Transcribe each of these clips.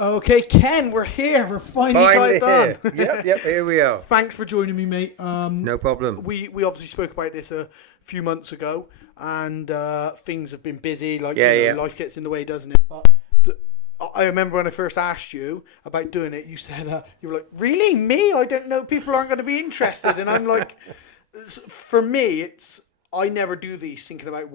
Okay, Ken, we're here. We're finally got Finally it done. here. Yep, here we are. Thanks for joining me, mate. No problem. We obviously spoke about this a few months ago, and things have been busy. Like Yeah. life gets in the way, doesn't it? But I remember when I first asked you about doing it, you said you were like, "Really, me? I don't know. People aren't going to be interested." And I'm like, for me, it's. I never do these thinking about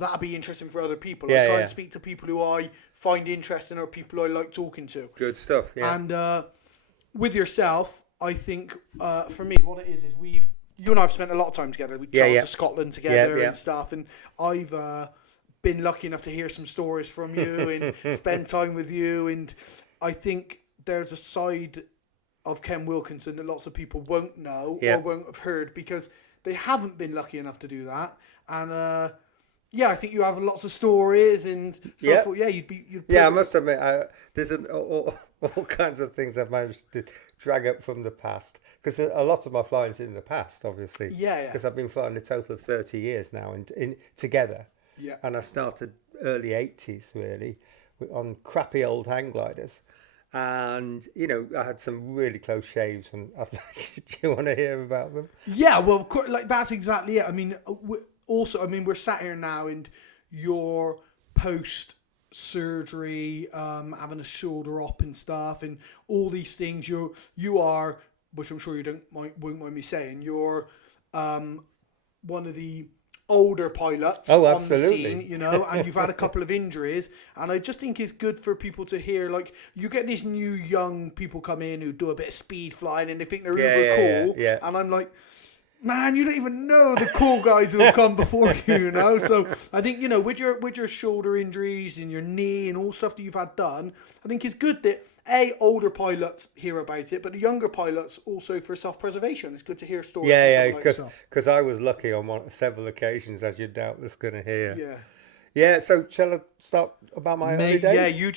that'd be interesting for other people. I try and speak to people who I find interesting or people I like talking to. Good stuff, yeah. And with yourself, I think for me, what it is you and I have spent a lot of time together. We travelled to Scotland together and stuff, and I've been lucky enough to hear some stories from you and spend time with you. And I think there's a side of Ken Wilkinson that lots of people won't know or won't have heard because they haven't been lucky enough to do that. And I think you have lots of stories, and so I thought, you'd I must admit, there's all kinds of things I've managed to drag up from the past, because a lot of my flying's in the past, obviously. Because I've been flying a total of 30 years now, in together. Yeah. And I started early 80s, really, on crappy old hang gliders. And, I had some really close shaves, and do you want to hear about them? Yeah, well, of course, like that's exactly it. I mean, we're sat here now, and you're post-surgery, having a shoulder op and stuff, and all these things. You are, which I'm sure you won't mind me saying, you're one of the older pilots on the scene, and you've had a couple of injuries, and I just think it's good for people to hear, like, you get these new young people come in who do a bit of speed flying and they think they're uber cool, and I'm like, man, you don't even know the cool guys who have come before you, so I think, with your shoulder injuries and your knee and all stuff that you've had done, I think it's good that older pilots hear about it, but the younger pilots also for self-preservation. It's good to hear stories. Because I was lucky on several occasions, as you're doubtless going to hear. So shall I start about my early days? Yeah, you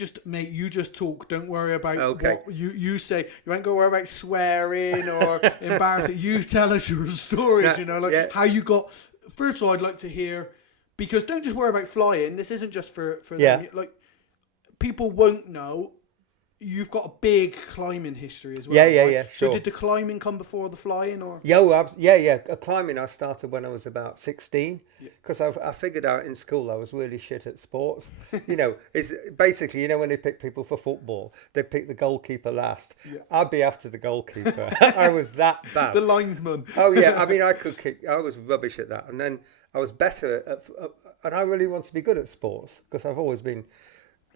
just talk. Don't worry about what you say. You ain't gonna worry about swearing or embarrassing. You tell us your stories. How you got. First of all, I'd like to hear, because don't just worry about flying. This isn't just for them. Like, people won't know. You've got a big climbing history as well. Sure. So did the climbing come before the flying, or? Climbing I started when I was about 16, because I figured out in school I was really shit at sports. It's basically, when they pick people for football, they pick the goalkeeper last. I'd be after the goalkeeper. I was that bad. The linesman. Oh yeah, I mean, I could kick. I was rubbish at that, and then I was better and I really want to be good at sports because I've always been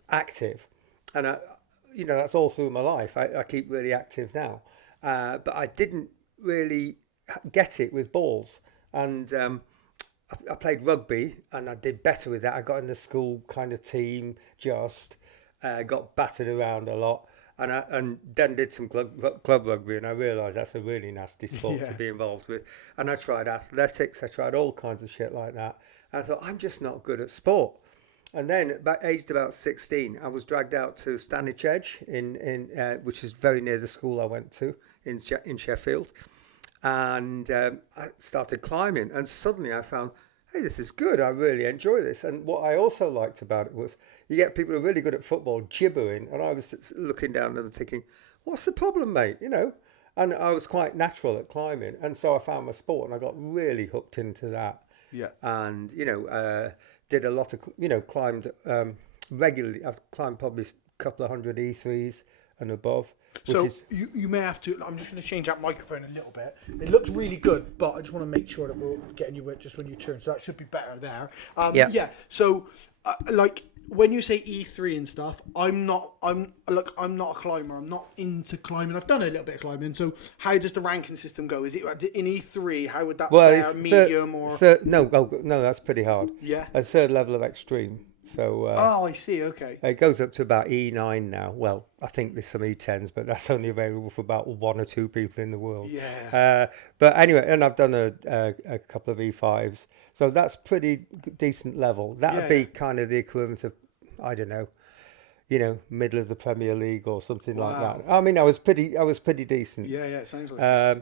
active, and that's all through my life. I keep really active now. But I didn't really get it with balls. And I played rugby and I did better with that. I got in the school kind of team, got battered around a lot. And then did some club rugby, and I realised that's a really nasty sport to be involved with. And I tried athletics, I tried all kinds of shit like that. And I thought, I'm just not good at sport. And then, aged about 16, I was dragged out to Stanwich Edge, which is very near the school I went to in Sheffield. And I started climbing, and suddenly I found, hey, this is good. I really enjoy this. And what I also liked about it was you get people who are really good at football gibbering, and I was looking down at them thinking, what's the problem, mate? And I was quite natural at climbing, and so I found my sport, and I got really hooked into that. Yeah. And did a lot of climbed regularly. I've climbed probably a couple of hundred E3s and above. So you may have to. I'm just going to change that microphone a little bit. It looks really good, but I just want to make sure that we're getting you just when you turn. So that should be better there. So like when you say E3 and stuff, I'm not a climber. I'm not into climbing. I've done a little bit of climbing. So how does the ranking system go? Is it in E3? How would that fare? Medium or no, that's pretty hard. Yeah, a third level of extreme. So I see. Okay. It goes up to about E9 now. Well, I think there's some E10s, but that's only available for about 1 or 2 people in the world. Yeah. But anyway, and I've done a couple of E5s, so that's pretty decent level. That would be kind of the equivalent of, I don't know, middle of the Premier League or something like that. I mean, I was pretty decent. Yeah, it sounds like.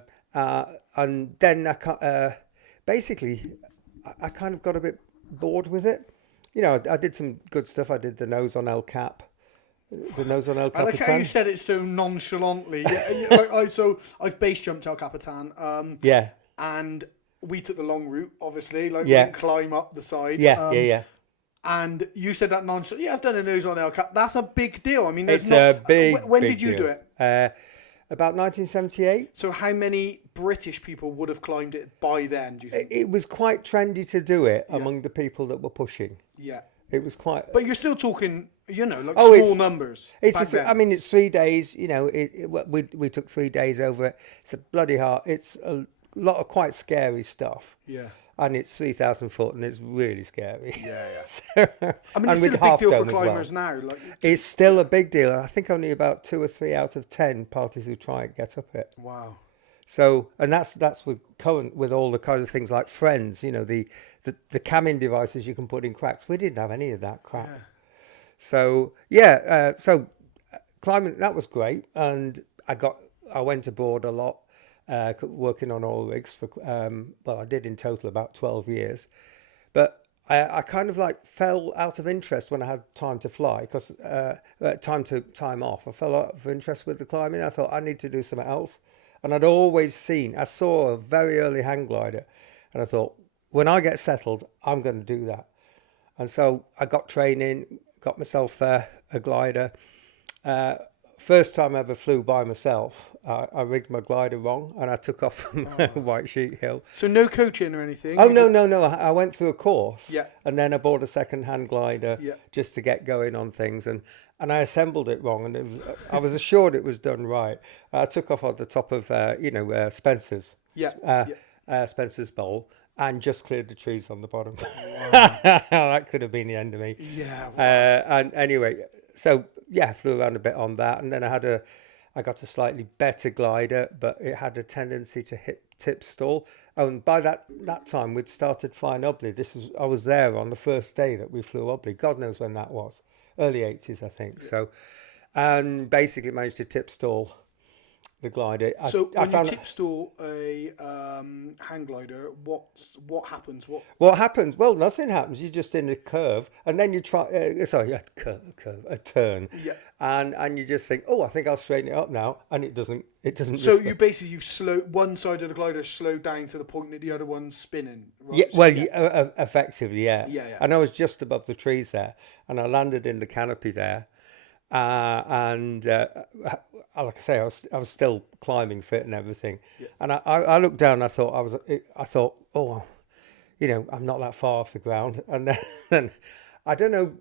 And then basically, I kind of got a bit bored with it. I did some good stuff. I did the nose on El Cap, The nose on El I like Capitan. how you said it so nonchalantly. So I've base jumped El Capitan. Yeah, And we took the long route, obviously. Like, we Yeah. didn't climb up the side. yeah. And you said that nonchalant. Yeah, I've done a nose on El Cap. That's a big deal. I mean, there's It's not. a big. When big did you deal. do it? About 1978. So how many British people would have climbed it by then, do you think? It was quite trendy to do it among the people that were pushing. Yeah. It was quite. But you're still talking, like Oh, small numbers. It's. back then. I mean, it's 3 days. We took 3 days over it. It's a bloody hard. It's a lot of quite scary stuff. Yeah. And it's 3,000 foot, and it's really scary. Yeah. So, I mean, and it's still with a big deal for half dome as well. climbers now. Like, It's still a big deal. I think only about 2 or 3 out of 10 parties who try it get up it. wow. So, and that's with all the kind of things like Friends, the camming devices you can put in cracks. We didn't have any of that crap. Yeah. So climbing, that was great, and I went abroad a lot, working on oil rigs for I did in total about 12 years, but I kind of like fell out of interest when I had time to fly, because time off. I fell out of interest with the climbing. I thought I need to do something else, and I saw a very early hang glider, and I thought, when I get settled, I'm going to do that. And so I got training, got myself a glider. First time I ever flew by myself, I rigged my glider wrong, and I took off from White Sheet Hill. So no coaching or anything? Oh, no. I went through a course, Yeah. and then I bought a second-hand glider Yeah. just to get going on things, and I assembled it wrong, and I was assured it was done right. I took off on the top of, Spencer's. Yeah. Spencer's bowl, and just cleared the trees on the bottom. That could have been the end of me. Yeah. And anyway, so I flew around a bit on that, and then I got a slightly better glider, but it had a tendency to hit tip stall. And by that time, we'd started flying Obley. I was there on the first day that we flew Obley. God knows when that was, early 80s, I think. Yeah. So, and basically managed to tip stall the glider. So when you tip stall a hang glider, what happens? What happens? Well, nothing happens. You're just in a curve, and then you try. A turn. Yeah. And you just think, I think I'll straighten it up now, and it doesn't. So you've slowed one side of the glider slowed down to the point that the other one's spinning. Right? Yeah. Well, effectively, yeah. Yeah. And I was just above the trees there, and I landed in the canopy there. Like I say, I was still climbing fit and everything, and I looked down. And I thought, I'm not that far off the ground. And then I don't know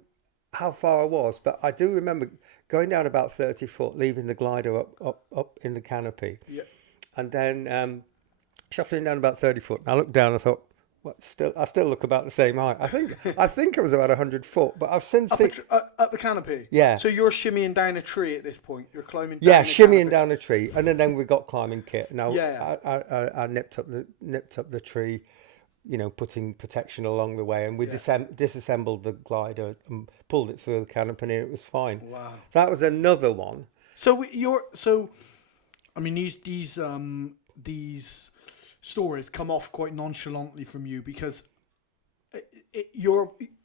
how far I was, but I do remember going down about 30 foot, leaving the glider up in the canopy, and then shuffling down about 30 foot. And I looked down and I thought, I still look about the same height. I think I was about 100 foot, but I've since up the canopy. Yeah. So you're shimmying down a tree at this point. You're climbing. Yeah, shimmying down a tree, and then we got climbing kit. Now I nipped up the tree, putting protection along the way, and we disassembled the glider and pulled it through the canopy, and it was fine. Wow. That was another one. So I mean, these stories come off quite nonchalantly from you, because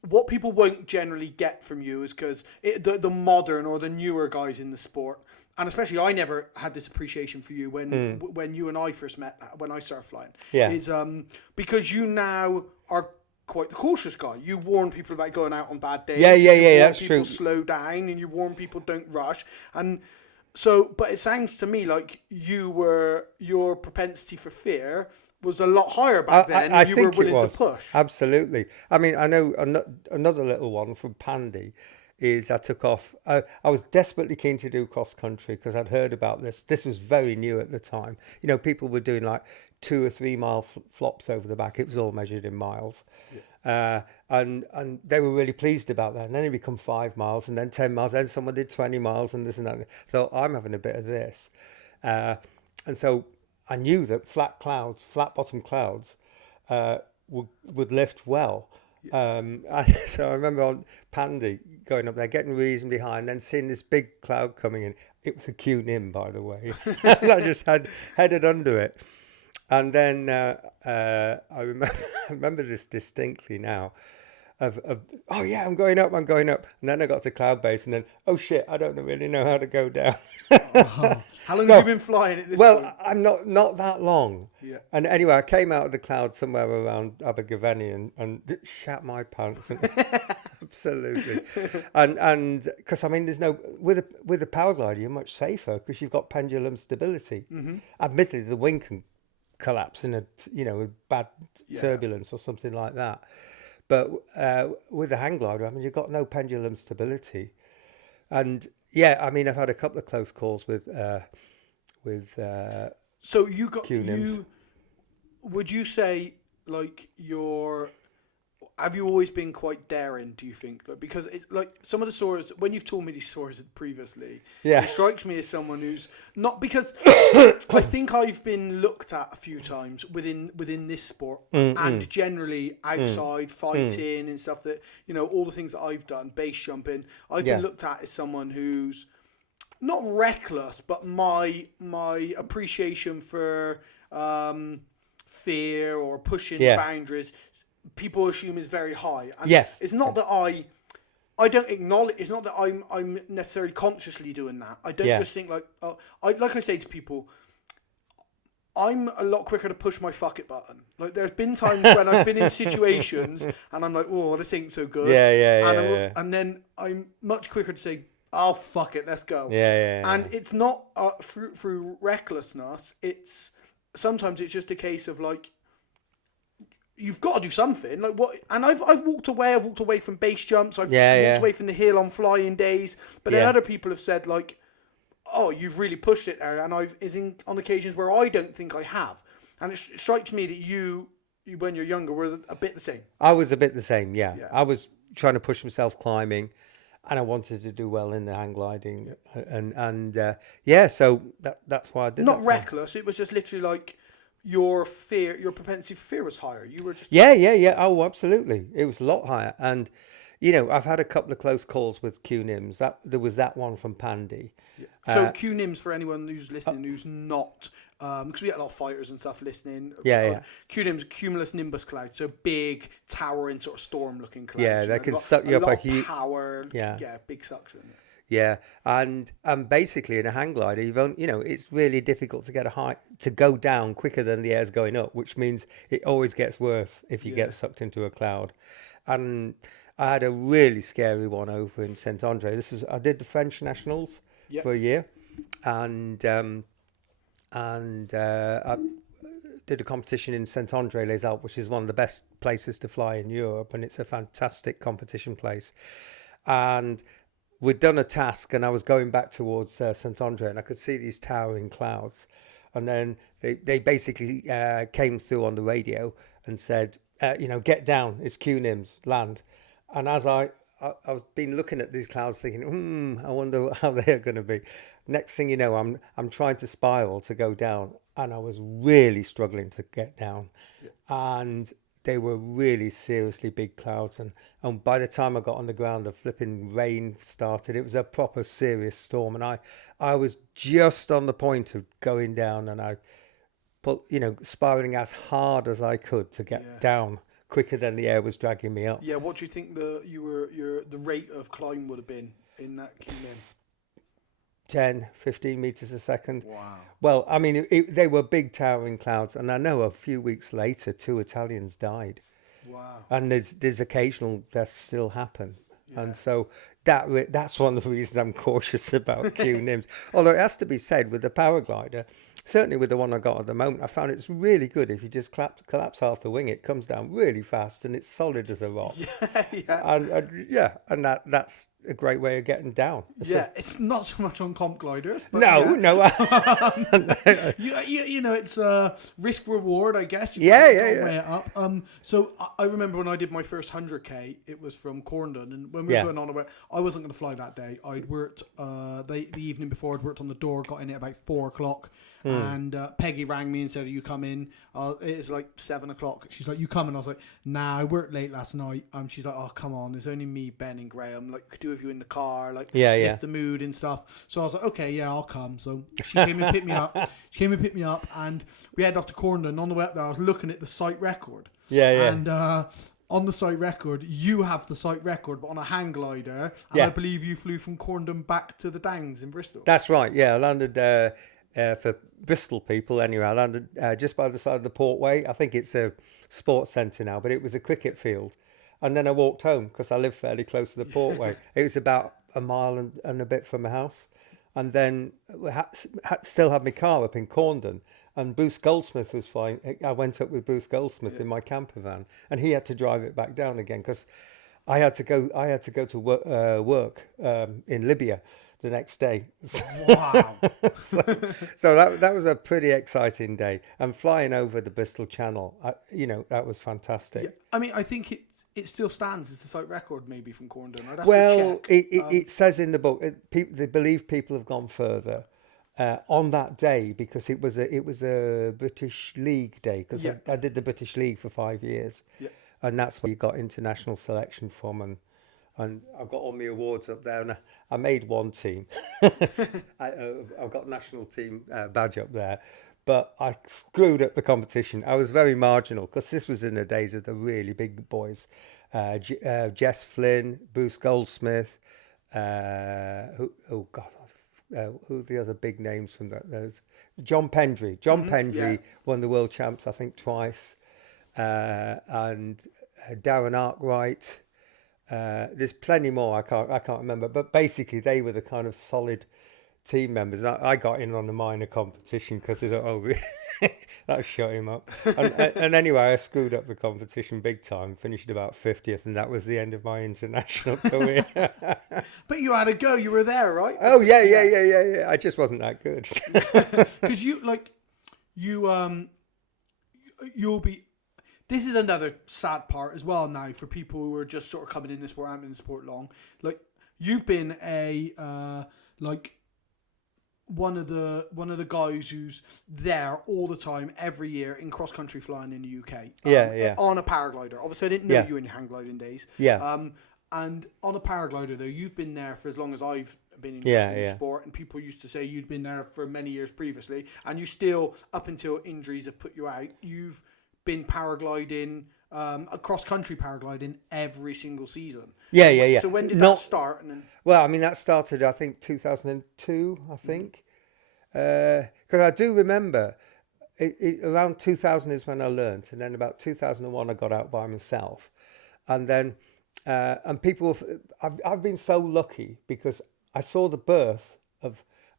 what people won't generally get from you is because the modern or the newer guys in the sport, and especially I never had this appreciation for you when you and I first met, when I started flying, is because you now are quite the cautious guy. You warn people about going out on bad days. That's people true. Slow down, and you warn people don't rush. And so, but it sounds to me like your propensity for fear was a lot higher back then, and you were willing to push. Absolutely. I mean, I know another little one from Pandy is I took off. I was desperately keen to do cross country because I'd heard about this. This was very new at the time. People were doing like 2 or 3 mile flops over the back. It was all measured in miles. And they were really pleased about that. And then it became 5 miles, and then 10 miles. Then someone did 20 miles, and this and that. So I'm having a bit of this. And so I knew that flat bottom clouds would lift well. So I remember on Pandy going up there, getting reasonably high, and then seeing this big cloud coming in. It was a Q-nim, by the way. I just headed under it. And then I remember this distinctly now. oh yeah, I'm going up, and then I got to cloud base, and then oh shit, I don't really know how to go down. Oh. How long have you been flying at this point? Well, I'm not that long. Yeah. And anyway, I came out of the cloud somewhere around Abergavenny and shat my pants. Absolutely. And because I mean, there's no with a paraglider, you're much safer because you've got pendulum stability. Mm-hmm. Admittedly, the wing can collapse in with bad Yeah. turbulence or something like that. But with a hang glider, I mean, you've got no pendulum stability. And yeah, I mean, I've had a couple of close calls with So you got Q-Nims. Would you say like have you always been quite daring, do you think? Like, because it's like some of the stories, when you've told me these stories previously, Yeah. it strikes me as someone who's not, because I think I've been looked at a few times within this sport and generally outside fighting and stuff that, all the things that I've done, base jumping, I've been looked at as someone who's not reckless, but my appreciation for fear or pushing boundaries, people assume is very high. And Yes. it's not that I don't acknowledge. It's not that I'm necessarily consciously doing that. I don't just think like like I say to people, I'm a lot quicker to push my fuck it button. Like there's been times when I've been in situations and I'm like, oh, this ain't so good. And then I'm much quicker to say, oh fuck it, let's go. And it's not through recklessness. It's sometimes it's just a case of like, you've got to do something. Like what? And I've walked away. I've walked away from base jumps. I've walked away from the hill on flying days. But then other people have said like, "Oh, you've really pushed it there." And on occasions where I don't think I have. And it strikes me that you when you're younger were a bit the same. I was a bit the same. Yeah. I was trying to push myself climbing, and I wanted to do well in the hang gliding, and so that's why I did. Not reckless. It was just literally like, your propensity for fear was higher. You were just Oh, absolutely. It was a lot higher. And I've had a couple of close calls with Q-Nims. There was that one from Pandy. So Q-Nims, for anyone who's listening who's not, because we get a lot of fighters and stuff listening. Q-Nims, cumulus nimbus cloud, so big towering sort of storm looking clouds. Yeah, they can suck you up a huge power. Yeah, big suction. Yeah, and basically in a hang glider, it's really difficult to get to go down quicker than the air's going up, which means it always gets worse if you get sucked into a cloud. And I had a really scary one over in Saint Andre. I did the French Nationals for a year, and I did a competition in Saint Andre les Alpes, which is one of the best places to fly in Europe, and it's a fantastic competition place. And we'd done a task and I was going back towards St. Andre and I could see these towering clouds. And then they basically came through on the radio and said, get down, it's Q-Nims, land. And as I've been looking at these clouds thinking, I wonder how they're going to be. Next thing you know, I'm trying to spiral to go down and I was really struggling to get down. And they were really seriously big clouds, and by the time I got on the ground, the flipping rain started. It was a proper serious storm, and I was just on the point of going down, and I put spiraling as hard as I could to get down quicker than the air was dragging me up. Yeah, what do you think the rate of climb would have been in that Q-Nim? 10, 15 meters a second. Wow. Well, I mean, they were big towering clouds, and I know a few weeks later, 2 Italians died. Wow. And there's occasional deaths still happen, and so that's one of the reasons I'm cautious about Q-Nims. Although it has to be said, with the paraglider, certainly with the one I got at the moment, I found it's really good. If you just collapse half the wing, it comes down really fast and it's solid as a rock. And that's a great way of getting down. It's not so much on comp gliders. But no. It's risk reward, I guess. Weigh it up. So I remember when I did my first 100k, it was from Corndon, and when we were going on about, I wasn't going to fly that day. I'd worked the evening before. I'd worked on the door, got in at about 4:00. And Peggy rang me and said, "Are you coming?" It's like 7:00. She's like, "You coming?" I was like, "Nah, I worked late last night." She's like, "Oh, come on, there's only me, Ben, and Graham. Like, 2 of you in the car, like, lift the mood and stuff." So I was like, "Okay, yeah, I'll come." So she came and picked me up. And we headed off to Corndon. On the way up there, I was looking at the site record. And on the site record, you have the site record, but on a hang glider, and Yeah. I believe you flew from Corndon back to the Downs in Bristol. That's right. Yeah, I landed for Bristol people anyway. I landed just by the side of the Portway. I think it's a sports centre now, but it was a cricket field. And then I walked home because I live fairly close to the Portway. It was about a mile and a bit from my house. And then still had my car up in Corndon. And Bruce Goldsmith was flying. I went up with Bruce Goldsmith in my camper van, and he had to drive it back down again because I had to go. I had to go to work in Libya the next day. Wow. So that was a pretty exciting day. And flying over the Bristol Channel, that was fantastic. Yeah. I mean, I think it still stands as the site record, maybe from Corndon. I'd have Well, to check. it says in the book, they believe people have gone further on that day because it was a British League day because Yeah. I did the British League for 5 years, Yeah. and that's where you got international selection from, and I've got all my awards up there, and I made one team. I've got national team badge up there, but I screwed up the competition. I was very marginal because this was in the days of the really big boys. Jess Flynn, Bruce Goldsmith, who are the other big names from that? There's John Pendry. John Pendry won the world champs, I think, twice, and Darren Arkwright. There's plenty more. I can't remember, but basically they were the kind of solid team members. I got in on the minor competition because they thought, that shut him up. And anyway, I screwed up the competition big time, finished about 50th, and that was the end of my international career. But you had a go. You were there, right? Oh yeah. I just wasn't that good. Because you'll be. This is another sad part as well now for people who are just sort of coming in the sport, haven't been in the sport long. Like you've been one of the guys who's there all the time every year in cross country flying in the UK. On a paraglider. Obviously, I didn't know you in your hang gliding days. Yeah. And on a paraglider though, you've been there for as long as I've been interested in sport, and people used to say you'd been there for many years previously, and you still, up until injuries have put you out, you've been paragliding, cross country paragliding every single season. Yeah. So when did that start? Well, I mean, that started, I think, 2002, I think. Because I do remember, around 2000 is when I learnt, and then about 2001 I got out by myself. And then, and people, I've been so lucky because I saw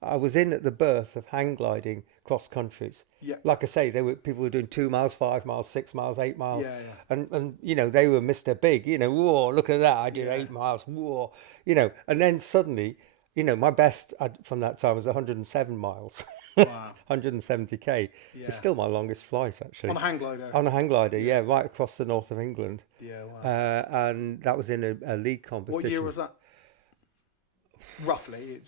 I was in at the birth of hang gliding cross countries. Yeah. Like I say, people were doing 2 miles, 5 miles, 6 miles, 8 miles. Yeah. And they were Mr. Big, whoa, look at that. I did 8 miles, whoa, and then suddenly, my best from that time was 107 miles. Wow. 170k. Yeah. It's still my longest flight, actually. On a hang glider? On a hang glider, yeah, right across the north of England. Yeah, wow. And that was in a league competition. What year was that? Roughly,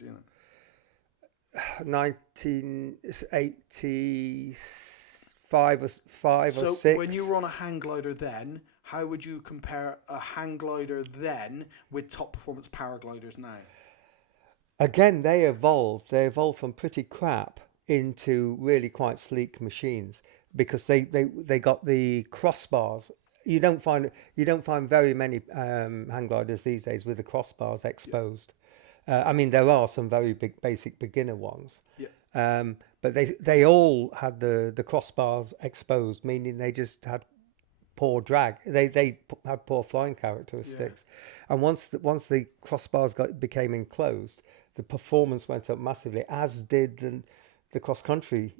1985 or 6. So when you were on a hang glider then, how would you compare a hang glider then with top performance paragliders now? Again, they evolved. They evolved from pretty crap into really quite sleek machines because they got the crossbars. You don't find very many hang gliders these days with the crossbars exposed. I mean, there are some very big basic beginner ones. Yeah. But they all had the crossbars exposed, meaning they just had poor drag. They had poor flying characteristics. Yeah. And once the crossbars became enclosed, the performance went up massively, as did the cross country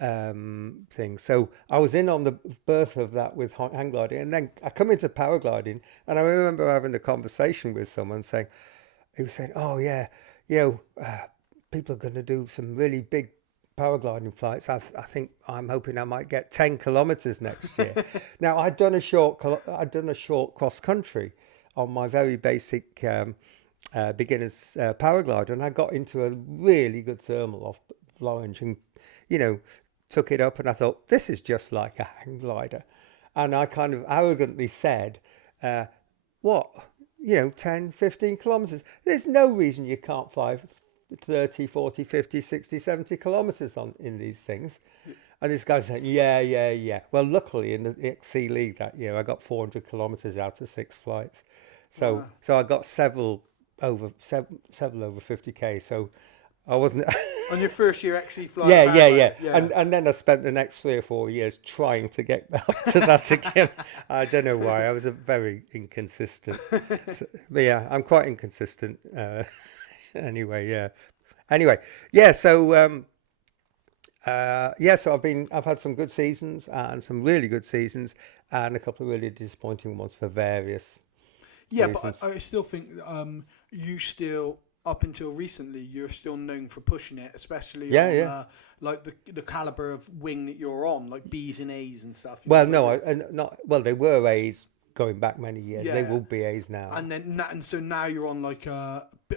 thing. So I was in on the birth of that with hang gliding, and then I come into paragliding, and I remember having a conversation with someone saying, he was saying, "Oh yeah, people are going to do some really big paragliding flights. I think I'm hoping I might get 10 kilometers next year." Now I'd done a short cross country on my very basic beginner's paraglider, and I got into a really good thermal off Florence, and took it up, and I thought, this is just like a hang glider, and I kind of arrogantly said, what? 10, 15 kilometers. There's no reason you can't fly 30, 40, 50, 60, 70 kilometers in these things. And this guy saying, yeah. Well, luckily in the XC League that year, I got 400 kilometers out of 6 flights. So, Wow. so I got several over 50k. So I wasn't. On your first year XC flying Yeah. paraglider. Yeah. And then I spent the next 3 or 4 years trying to get up to that again. I don't know why. I was a very inconsistent. But yeah, I'm quite inconsistent. Anyway, yeah. Anyway, yeah. So I've had some good seasons and some really good seasons and a couple of really disappointing ones for various Yeah, reasons. but I still think you still, up until recently, you're still known for pushing it, especially Yeah, on yeah. like the caliber of wing that you're on, like B's and A's and stuff. You Well, know, no, like not well. They were A's going back many years. They yeah. will be A's now. And so now you're on like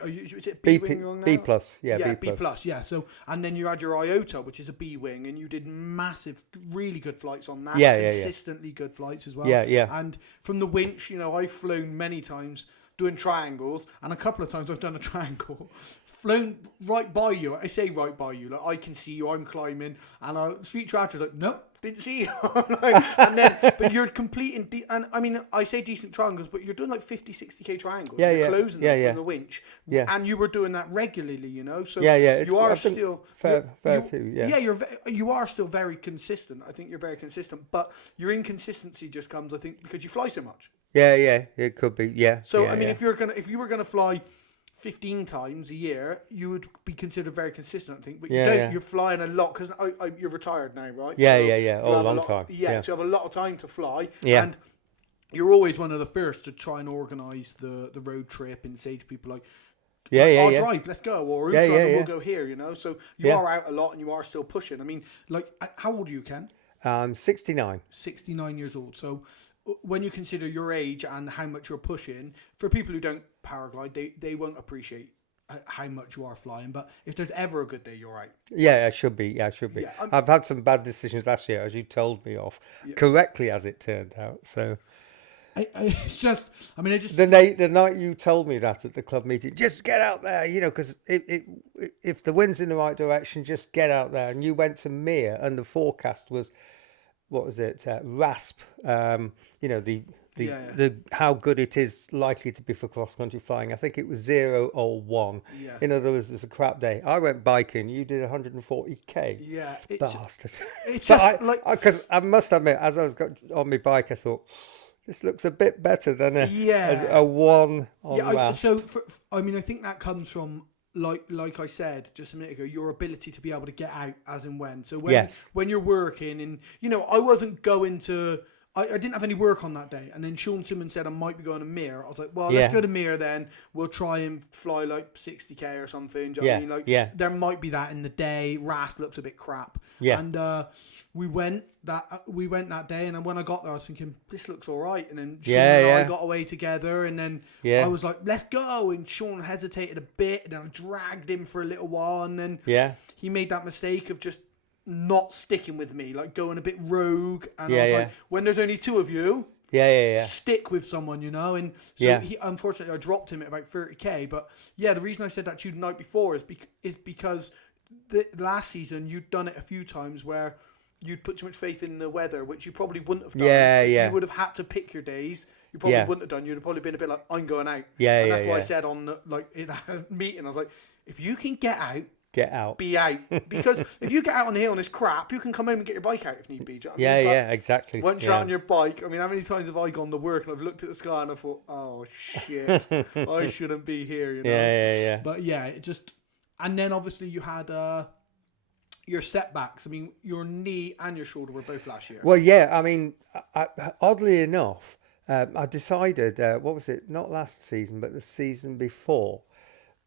is it B, B wing you're on now? B plus, yeah, Yeah, B plus. B plus, yeah. So and then you had your IOTA, which is a B wing, and you did massive, really good flights on that. Yeah. Consistently good flights as well. Yeah. And from the winch, I've flown many times doing triangles, and a couple of times I've done a triangle, flown right by you. I say right by you, like I can see you. I'm climbing, and I'll speak to actors like, nope. Didn't see you. But you're completing, and I mean, I say decent triangles, but you're doing like 50, 60k triangles. Yeah, you're closing them yeah. from the winch. Yeah. And you were doing that regularly, So Yeah. you are I've done still fair you- few. Yeah. you are still very consistent. I think you're very consistent, but your inconsistency just comes, I think, because you fly so much. Yeah. It could be. Yeah. So yeah, I mean, yeah. if you were gonna fly 15 times a year, you would be considered very consistent, I think. But Yeah, you don't. yeah. You're flying a lot because you're retired now, right? Yeah. So Oh, you a have a long lot- time. Yeah, so you have a lot of time to fly. Yeah. And you're always one of the first to try and organise the road trip and say to people like, I'll Yeah. drive, let's go, or Yeah, we'll yeah. go here, So you Yeah. are out a lot and you are still pushing. I mean, like, how old are you, Ken? 69. 69 years old. So when you consider your age and how much you're pushing, for people who don't paraglide, they won't appreciate how much you are flying. But if there's ever a good day, you're right. Yeah, I should be. Yeah, I've had some bad decisions last year, as you told me off, correctly as it turned out. So It's just, I mean, the night you told me that at the club meeting, just get out there, because if the wind's in the right direction, just get out there. And you went to Mere, and the forecast was, what was it? RASP. The how good it is likely to be for cross country flying. I think it was 0 or 1. Yeah. In other words, it was a crap day. I went biking. You did 140k. Yeah, Bastard. it's But just because I must admit, as I was on my bike, I thought this looks a bit better than a 1 on RASP. I mean, I think that comes from like I said just a minute ago, your ability to be able to get out as and when. So when you're working, and I wasn't going to. I didn't have any work on that day, and then Sean Simmons said I might be going to Mere. I was like, well, let's go to Mere then. We'll try and fly like 60k or something. Do you know what I mean? There might be that in the day. RASP looks a bit crap. Yeah. And we went that day, and then when I got there, I was thinking this looks all right. And then Sean and I got away together, and then I was like, let's go. And Sean hesitated a bit, and then I dragged him for a little while, and then he made that mistake of just not sticking with me, like going a bit rogue. And I was like, when there's only two of you, stick with someone, and so he, unfortunately I dropped him at about 30k. But the reason I said that to you the night before is because the last season you'd done it a few times where you'd put too much faith in the weather, which you probably wouldn't have done. If you would have had to pick your days, you probably wouldn't have done. You'd have probably been a bit like, I'm going out. And that's why I said on in that meeting, I was like, if you can get out, be out. Because if you get out on the hill and it's crap, you can come home and get your bike out if need be. Do you know what I mean? Exactly. Once you're out on your bike, I mean, how many times have I gone to work and I've looked at the sky and I thought, oh shit, I shouldn't be here, But it just, and then obviously you had your setbacks. I mean, your knee and your shoulder were both last year. Well, I mean, oddly enough, I decided, what was it? Not last season, but the season before,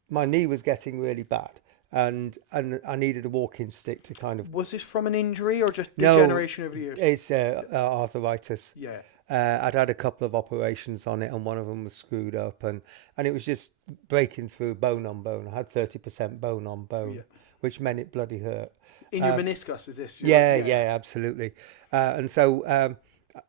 my knee was getting really bad. And I needed a walking stick to kind of... Was this from an injury or just degeneration over the years? It's arthritis. Yeah. I'd had a couple of operations on it, and one of them was screwed up, and it was just breaking through bone on bone. I had 30% bone on bone, which meant it bloody hurt. In your meniscus, is this? Yeah, absolutely. And so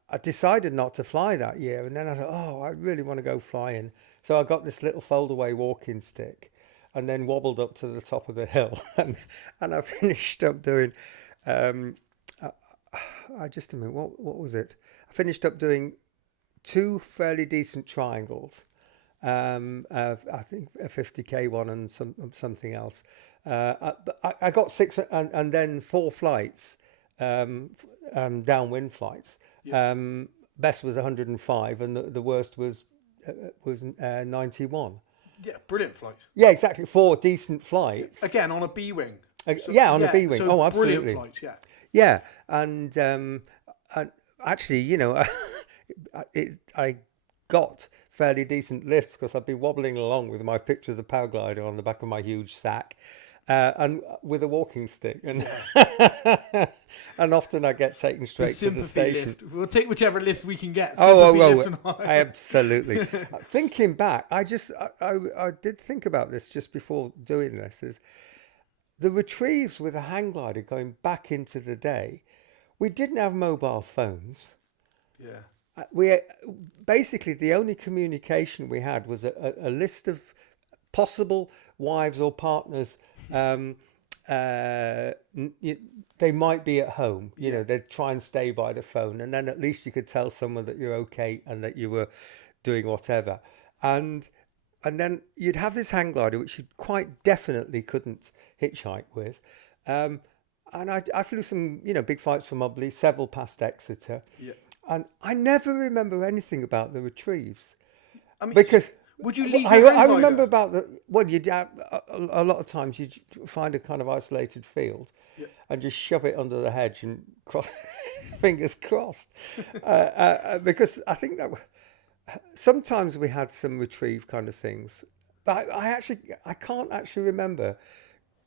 I decided not to fly that year, and then I thought, I really want to go flying. So I got this little fold-away walking stick, and then wobbled up to the top of the hill, and I finished up doing just a minute. What was it? I finished up doing 2 fairly decent triangles. I think a 50k one and something else. I got 6 and then 4 flights, downwind flights. Yeah. Best was 105, and the worst was 91. Yeah, brilliant flights. Yeah, exactly. 4 decent flights. Again, on a B wing. Yeah, on a B wing. So Oh, absolutely. Brilliant flights. Yeah. Yeah, and actually, I got fairly decent lifts because I'd be wobbling along with my picture of the paraglider on the back of my huge sack, and with a walking stick, and and often I get taken straight to the station. Lift. We'll take whichever lift we can get. Absolutely. Thinking back, I did think about this just before doing this. Is the retrieves with a hang glider going back into the day, we didn't have mobile phones. Yeah. We basically, the only communication we had was a list of possible wives or partners. They might be at home. They'd try and stay by the phone, and then at least you could tell someone that you're okay and that you were doing whatever. And then you'd have this hang glider, which you quite definitely couldn't hitchhike with. And I flew some, big flights from Ubley, several past Exeter. Yeah. And I never remember anything about the retrieves. I mean, because would you leave? I remember about you'd have, a lot of times you'd find a kind of isolated field, and just shove it under the hedge and fingers crossed. Because I think that sometimes we had some retrieve kind of things, but I can't actually remember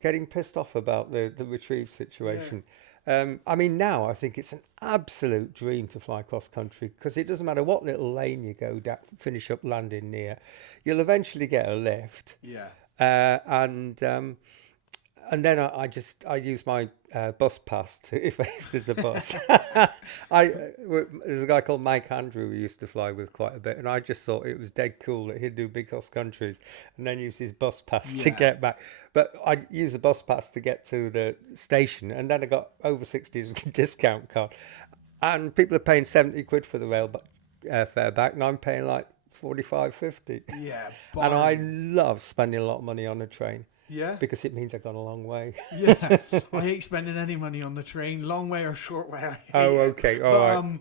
getting pissed off about the retrieve situation. I mean, now I think it's an absolute dream to fly cross country because it doesn't matter what little lane you go down, finish up landing near, you'll eventually get a lift. Yeah. And then I use my bus pass to if there's a bus. There's a guy called Mike Andrew who used to fly with quite a bit, and I just thought it was dead cool that he'd do big cross countries and then use his bus pass to get back. But I used the bus pass to get to the station, and then I got over 60s discount card, and people are paying 70 quid for the rail fare back, and I'm paying like 45, 50. Yeah. And I love spending a lot of money on a train. Yeah. Because it means I've gone a long way. Yeah. I hate spending any money on the train, long way or short way. Okay. All right.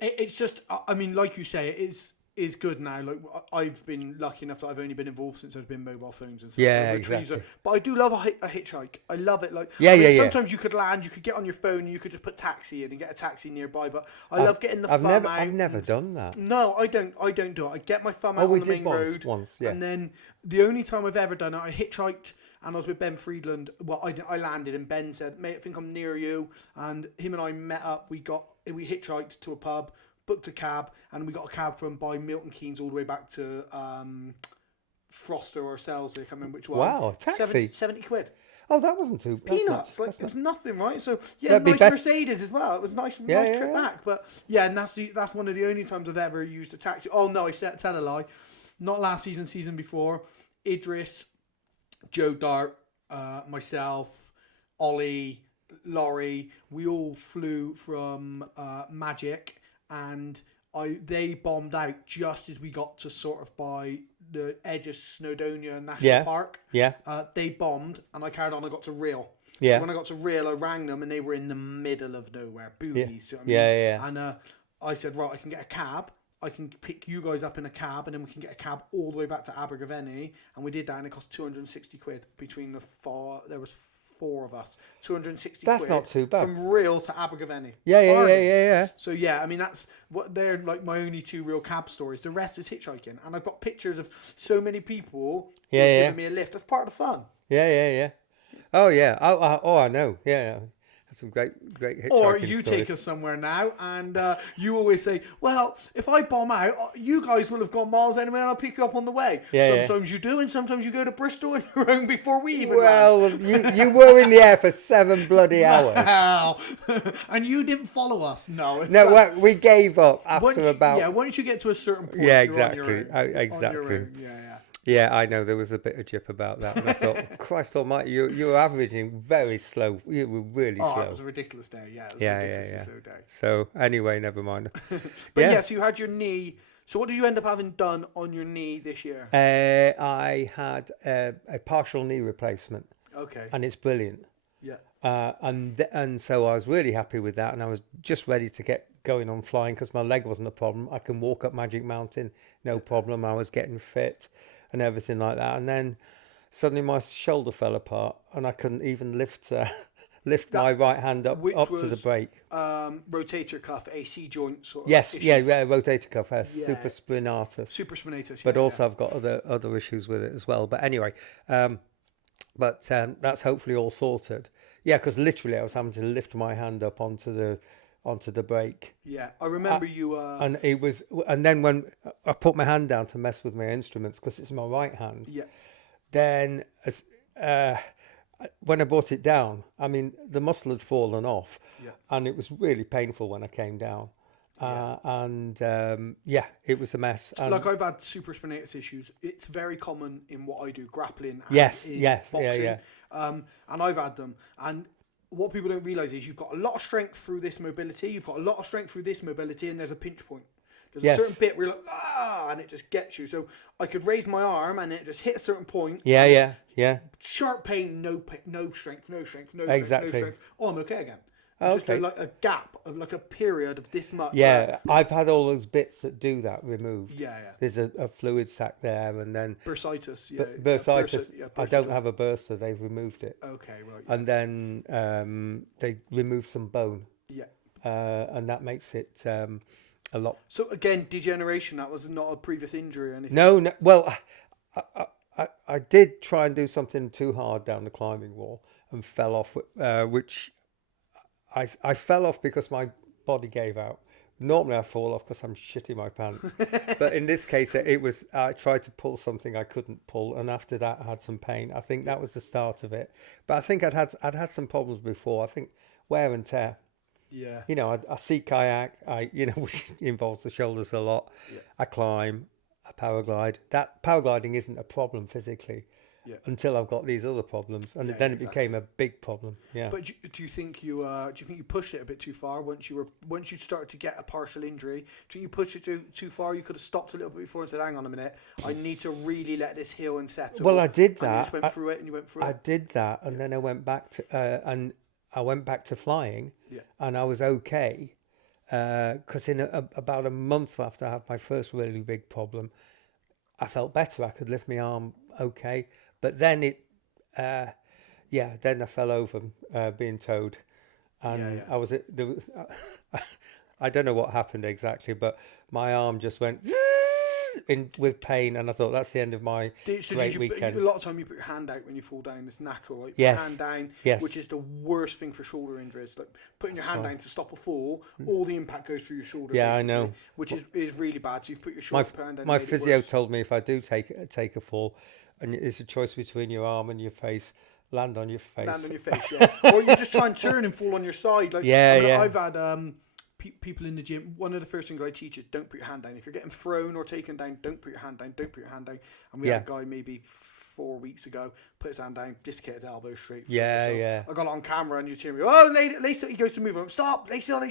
It's just, I mean, like you say, it is good now. Like, I've been lucky enough that I've only been involved since there's been mobile phones and stuff. Yeah, exactly. But I do love a hitchhike. I love it. Like, sometimes you could land, you could get on your phone, and you could just put taxi in and get a taxi nearby. But I love getting the thumb out. I've never done that. No, I don't do it. I get my thumb out on the main road once, yeah. And then the only time I've ever done it, I hitchhiked. And I was with Ben Friedland. Well, I landed, and Ben said, "Mate, I think I'm near you." And him and I met up. We hitchhiked to a pub, booked a cab, and we got a cab from by Milton Keynes all the way back to Froster or Selsley. I can't remember which one. Wow, taxi. 70 quid. Oh, that wasn't too peanuts. It was nothing, right? So nice Mercedes as well. It was nice trip back. But yeah, and that's one of the only times I've ever used a taxi. Oh no, I tell a lie. Not last season before. Idris, Joe Dart, myself, Ollie, Laurie, we all flew from Magic, and they bombed out just as we got to sort of by the edge of Snowdonia National Park. Yeah. They bombed, and I carried on. I got to Rhyl. Yeah. So when I got to Rhyl, I rang them, and they were in the middle of nowhere, boonies. Yeah. And I said, right, I can get a cab. I can pick you guys up in a cab, and then we can get a cab all the way back to Abergavenny. And we did that, and it cost 260 quid between the four. There was 4 of us. 260 That's quid. Not too bad. From Rhyl to Abergavenny. Yeah. So yeah, I mean, that's what they're like my only 2 real cab stories. The rest is hitchhiking, and I've got pictures of so many people giving me a lift. That's part of the fun. Yeah. Oh yeah. Oh, I know. Yeah. Some great hitchhiking Or you stories. take us somewhere now, and you always say, well, if I bomb out, you guys will have gone miles anyway, and I'll pick you up on the way. Sometimes you do, and sometimes you go to Bristol on your own before we even land. you were in the air for 7 bloody hours. Wow. And you didn't follow us. No, we gave up after about... Yeah, once you get to a certain point, exactly. you're on your own. Exactly. Yeah. Yeah, I know there was a bit of jip about that, and I thought, Christ Almighty, you're averaging very slow. You were really Oh, it slow. was a ridiculous day. Yeah, it was a Yeah, yeah, ridiculously yeah. slow day. So anyway, never mind. But Yeah, yes, you had your knee. So what did you end up having done on your knee this year? I had a partial knee replacement, Okay. and it's brilliant. Yeah. And so I was really happy with that, and I was just ready to get going on flying because my leg wasn't a problem. I can walk up Magic Mountain, no problem. I was getting fit and everything like that, and then suddenly my shoulder fell apart, and I couldn't even lift my right hand up Which to the was brake. rotator cuff, AC joint sort of Yes, yeah, issues. rotator cuff, Yeah. supraspinatus. Supraspinatus. But Yeah, also I've got other issues with it as well. But anyway, that's hopefully all sorted. Yeah, because literally I was having to lift my hand up onto the brake, yeah. I remember you. and then when I put my hand down to mess with my instruments because it's my right hand, Yeah. then when I brought it down, I mean the muscle had fallen off, Yeah. and it was really painful when I came down. Yeah, it was a mess. And Like I've had supraspinatus issues. It's very common in what I do, grappling. And yes, in yes, boxing. yeah. And I've had them. And what people don't realise is you've got a lot of strength through this mobility. You've got a lot of strength through this mobility, and there's a pinch point. There's Yes. a certain bit where you're like, and it just gets you. So I could raise my arm, and it just hit a certain point. Yeah, and yeah, yeah. Sharp pain, no strength, no strength, no Exactly. strength, no strength. Oh, I'm okay again. Oh, Just okay. like a gap of like a period of this much. Yeah, I've had all those bits that do that removed. Yeah. There's a fluid sac there, and then Bursitis. Yeah. bursitis. Yeah, I don't bursitis. have a bursa. They've removed it, Okay, right. and then they removed some bone, Yeah. and that makes it a lot. So again, degeneration. That was not a previous injury or anything. No. Well, I did try and do something too hard down the climbing wall and fell off, which I fell off because my body gave out. Normally I fall off because I'm shitting my pants, but in this case it was. I tried to pull something I couldn't pull, and after that I had some pain. I think that was the start of it. But I think I'd had some problems before. I think wear and tear. Yeah. You know, I sea kayak. Which involves the shoulders a lot. Yeah. I climb, I paraglide. That paragliding isn't a problem physically. Yeah. Until I've got these other problems, and then it became a big problem. Yeah. But do you think you pushed it a bit too far once you started to get a partial injury? Do you think you pushed it too far? You could have stopped a little bit before and said, "Hang on a minute, I need to really let this heal and settle." Well, I did that. And you just went through it, and you went through it. I did that, and then I went back to flying, Yeah. and I was okay. Because in about a month after I had my first really big problem, I felt better. I could lift my arm okay. But then then I fell over being towed, and I was I don't know what happened exactly, but my arm just went with pain, and I thought that's the end of my great weekend. A lot of time you put your hand out when you fall down. It's natural, right? Yes. Put your hand down, Yes. which is the worst thing for shoulder injuries. Like putting your hand down to stop a fall, all the impact goes through your shoulder. Yeah, I basically, know. Which is really bad. So you've put your My hand down. my and made it physio worse. told me if I do take a fall, and it's a choice between your arm and your face, land on your face. Land on your face, yeah. Or you just try and turn and fall on your side. Like, Yeah, yeah. I've had people in the gym. One of the first things I teach is don't put your hand down. If you're getting thrown or taken down, don't put your hand down. Don't put your hand down. And we had a guy maybe 4 weeks ago put his hand down, dislocated his elbow straight through. Yeah, So yeah. I got it on camera and you just hear me, oh, lay still. He goes to move. I'm stop, lay still.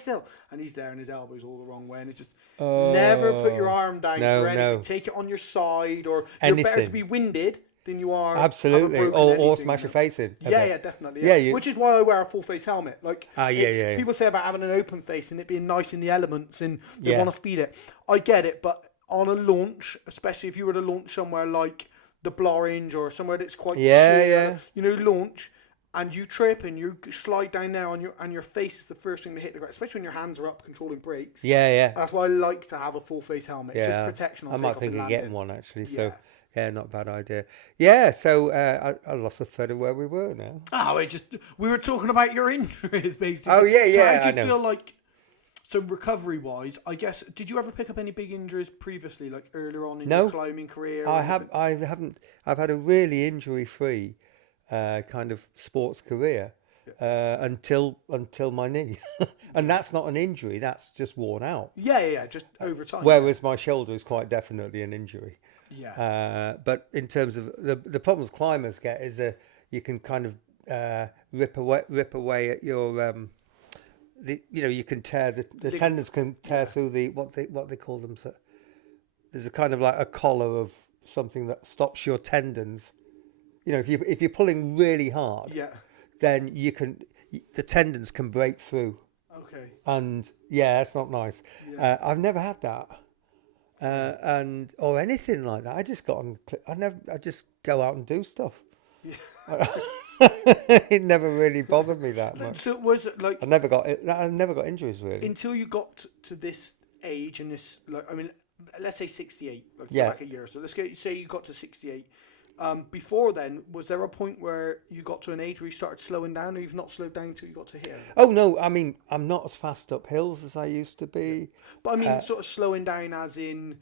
And he's there and his elbow's all the wrong way. And it's just never put your arm down No, for anything. no. Take it on your side, or you're better Anything. to be winded than you are. Absolutely, have a broken or anything, smash you your know. face in. a Yeah, bit. yeah, definitely. Yeah, Which is why I wear a full face helmet. Like, yeah. people say about having an open face and it being nice in the elements and they Yeah. want to feel it. I get it, but on a launch, especially if you were to launch somewhere like the Blorenge or somewhere that's quite sheer, launch and you trip and you slide down there and your face is the first thing to hit the ground, especially when your hands are up controlling brakes. Yeah. That's why I like to have a full face helmet. It's just Yeah. protection on I might takeoff think and of landing. getting one actually. So Yeah. yeah, not a bad idea. Yeah, so I lost the thread of where we were now. We were talking about your injuries, basically. Oh, yeah, So yeah, how do I you know. feel like? So recovery-wise, I guess, did you ever pick up any big injuries previously, like earlier on in your climbing career? or anything? I haven't. I've had a really injury-free kind of sports career until my knee, and that's not an injury. That's just worn out. Yeah, just over time. Whereas my shoulder is quite definitely an injury. Yeah. But in terms of the problems climbers get is that you can kind of rip away at your you can tear the tendons can tear through the what they call them. So there's a kind of like a collar of something that stops your tendons. If you're pulling really hard, Yeah. then the tendons can break through. Okay. And yeah, that's not nice. Yeah. I've never had that, and or anything like that. I just got on. I just go out and do stuff. Yeah. It never really bothered me that much. So was it like I never got injuries really. until you got to this age and this, like, I mean, let's say 68, like Yeah. back a year. So say you got to 68. Before then, was there a point where you got to an age where you started slowing down, or you've not slowed down until you got to here? Oh no, I mean I'm not as fast up hills as I used to be. But I mean, sort of slowing down as in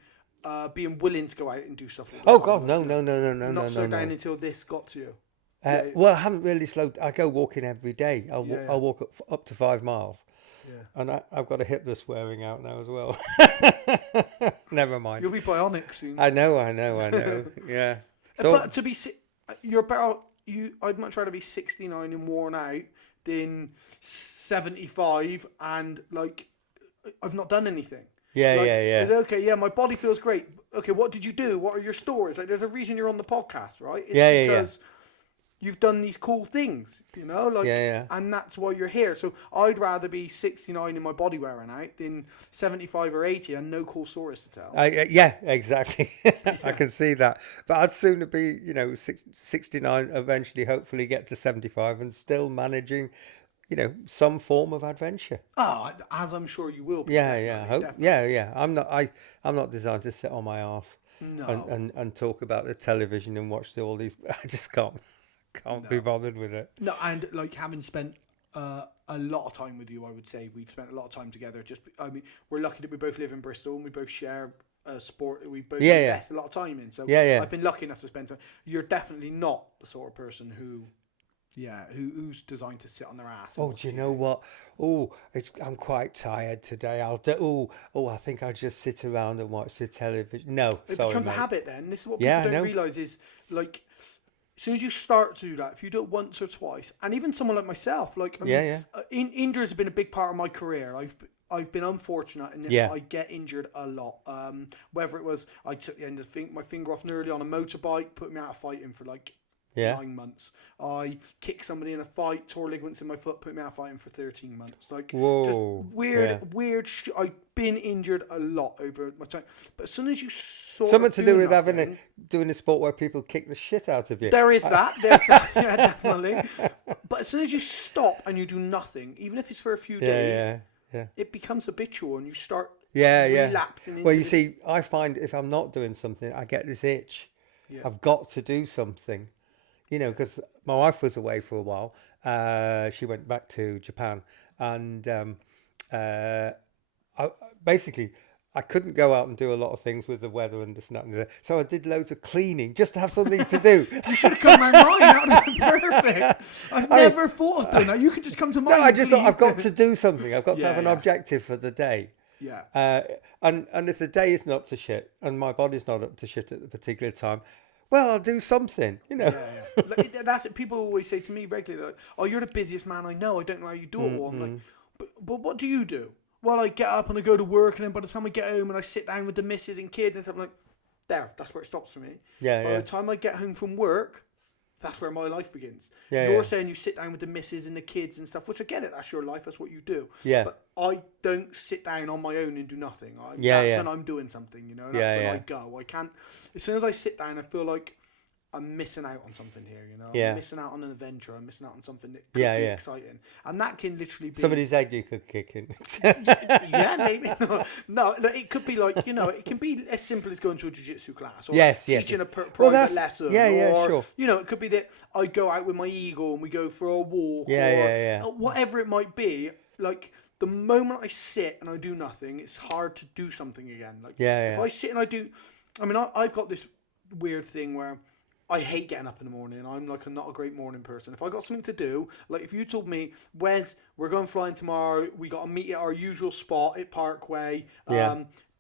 being willing to go out and do stuff. Oh God, no. Not slow down until this got to you. Well, I haven't really slowed. I go walking every day. I'll walk up to 5 miles. Yeah. And I've got a hip that's wearing out now as well. Never mind. You'll be bionic soon. I know. Yeah. So, but to be, you're better. I'd much rather be 69 and worn out than 75 and like I've not done anything. Yeah. It's okay, yeah, my body feels great. Okay, what did you do? What are your stories? Like, there's a reason you're on the podcast, right? It's because you've done these cool things, and that's why you're here. So I'd rather be 69 and my body wearing out than 75 or 80 and no cool stories to tell. Yeah, exactly. I can see that. But I'd sooner be, 69, eventually, hopefully get to 75 and still managing, some form of adventure. Oh, as I'm sure you will be. Definitely. Yeah. I'm not designed to sit on my arse and talk about the television and watch all these. I just can't be bothered with it. No, and like having spent a lot of time with you, I would say we've spent a lot of time together. We're lucky that we both live in Bristol and we both share a sport that we both invest a lot of time in. So I've been lucky enough to spend time. You're definitely not the sort of person who's designed to sit on their ass. Oh, do you know what? Oh, I'm quite tired today. I think I'll just sit around and watch the television. No, it sorry, becomes mate. a habit then. This is what people don't realise is like. As soon as you start to do that, if you do it once or twice, and even someone like myself, injuries have been a big part of my career. I've been unfortunate in that I get injured a lot. Whether it was I took the end of my finger off nearly on a motorbike, put me out of fighting for 9 months. I kicked somebody in a fight, tore ligaments in my foot, put me out fighting for 13 months. Just weird. I've been injured a lot over my time. But as soon as you something to do with doing a sport where people kick the shit out of you. There is that. There's that. Yeah, definitely. But as soon as you stop and you do nothing, even if it's for a few days, it becomes habitual and you start relapsing into well, you see, I find if I'm not doing something, I get this itch. Yeah. I've got to do something. Because my wife was away for a while. She went back to Japan, and I couldn't go out and do a lot of things with the weather and this and that and that. So I did loads of cleaning just to have something to do. You should have come round mine. That would have been perfect. I've never thought of doing that. You could just come to mine. No, I just thought I've got to do something. I've got to have an objective for the day. Yeah. And if the day isn't up to shit and my body's not up to shit at the particular time, well, I'll do something, Yeah. That's it. People always say to me regularly, like, "Oh, you're the busiest man I know. I don't know how you do it all." I'm like, but what do you do? Well, I get up and I go to work, and then by the time I get home and I sit down with the missus and kids and stuff, I'm like, that's where it stops for me. By the time I get home from work, that's where my life begins. You're saying you sit down with the missus and the kids and stuff, which I get it. That's your life. That's what you do. Yeah. But I don't sit down on my own and do nothing. That's when I'm doing something, That's when I go. I can't. As soon as I sit down, I feel like I'm missing out on something here, I'm missing out on an adventure. I'm missing out on something that could be exciting. And that can literally be... Somebody's egg you could kick in. Yeah, maybe. No, it could be like, it can be as simple as going to a jiu-jitsu class or teaching a private lesson. Sure. It could be that I go out with my eagle and we go for a walk or whatever it might be. Like, the moment I sit and I do nothing, it's hard to do something again. If I sit and I do... I mean, I've got this weird thing where... I hate getting up in the morning. I'm not a great morning person. If I got something to do, like if you told me, Wes, we're going flying tomorrow, we got to meet at our usual spot at Parkway.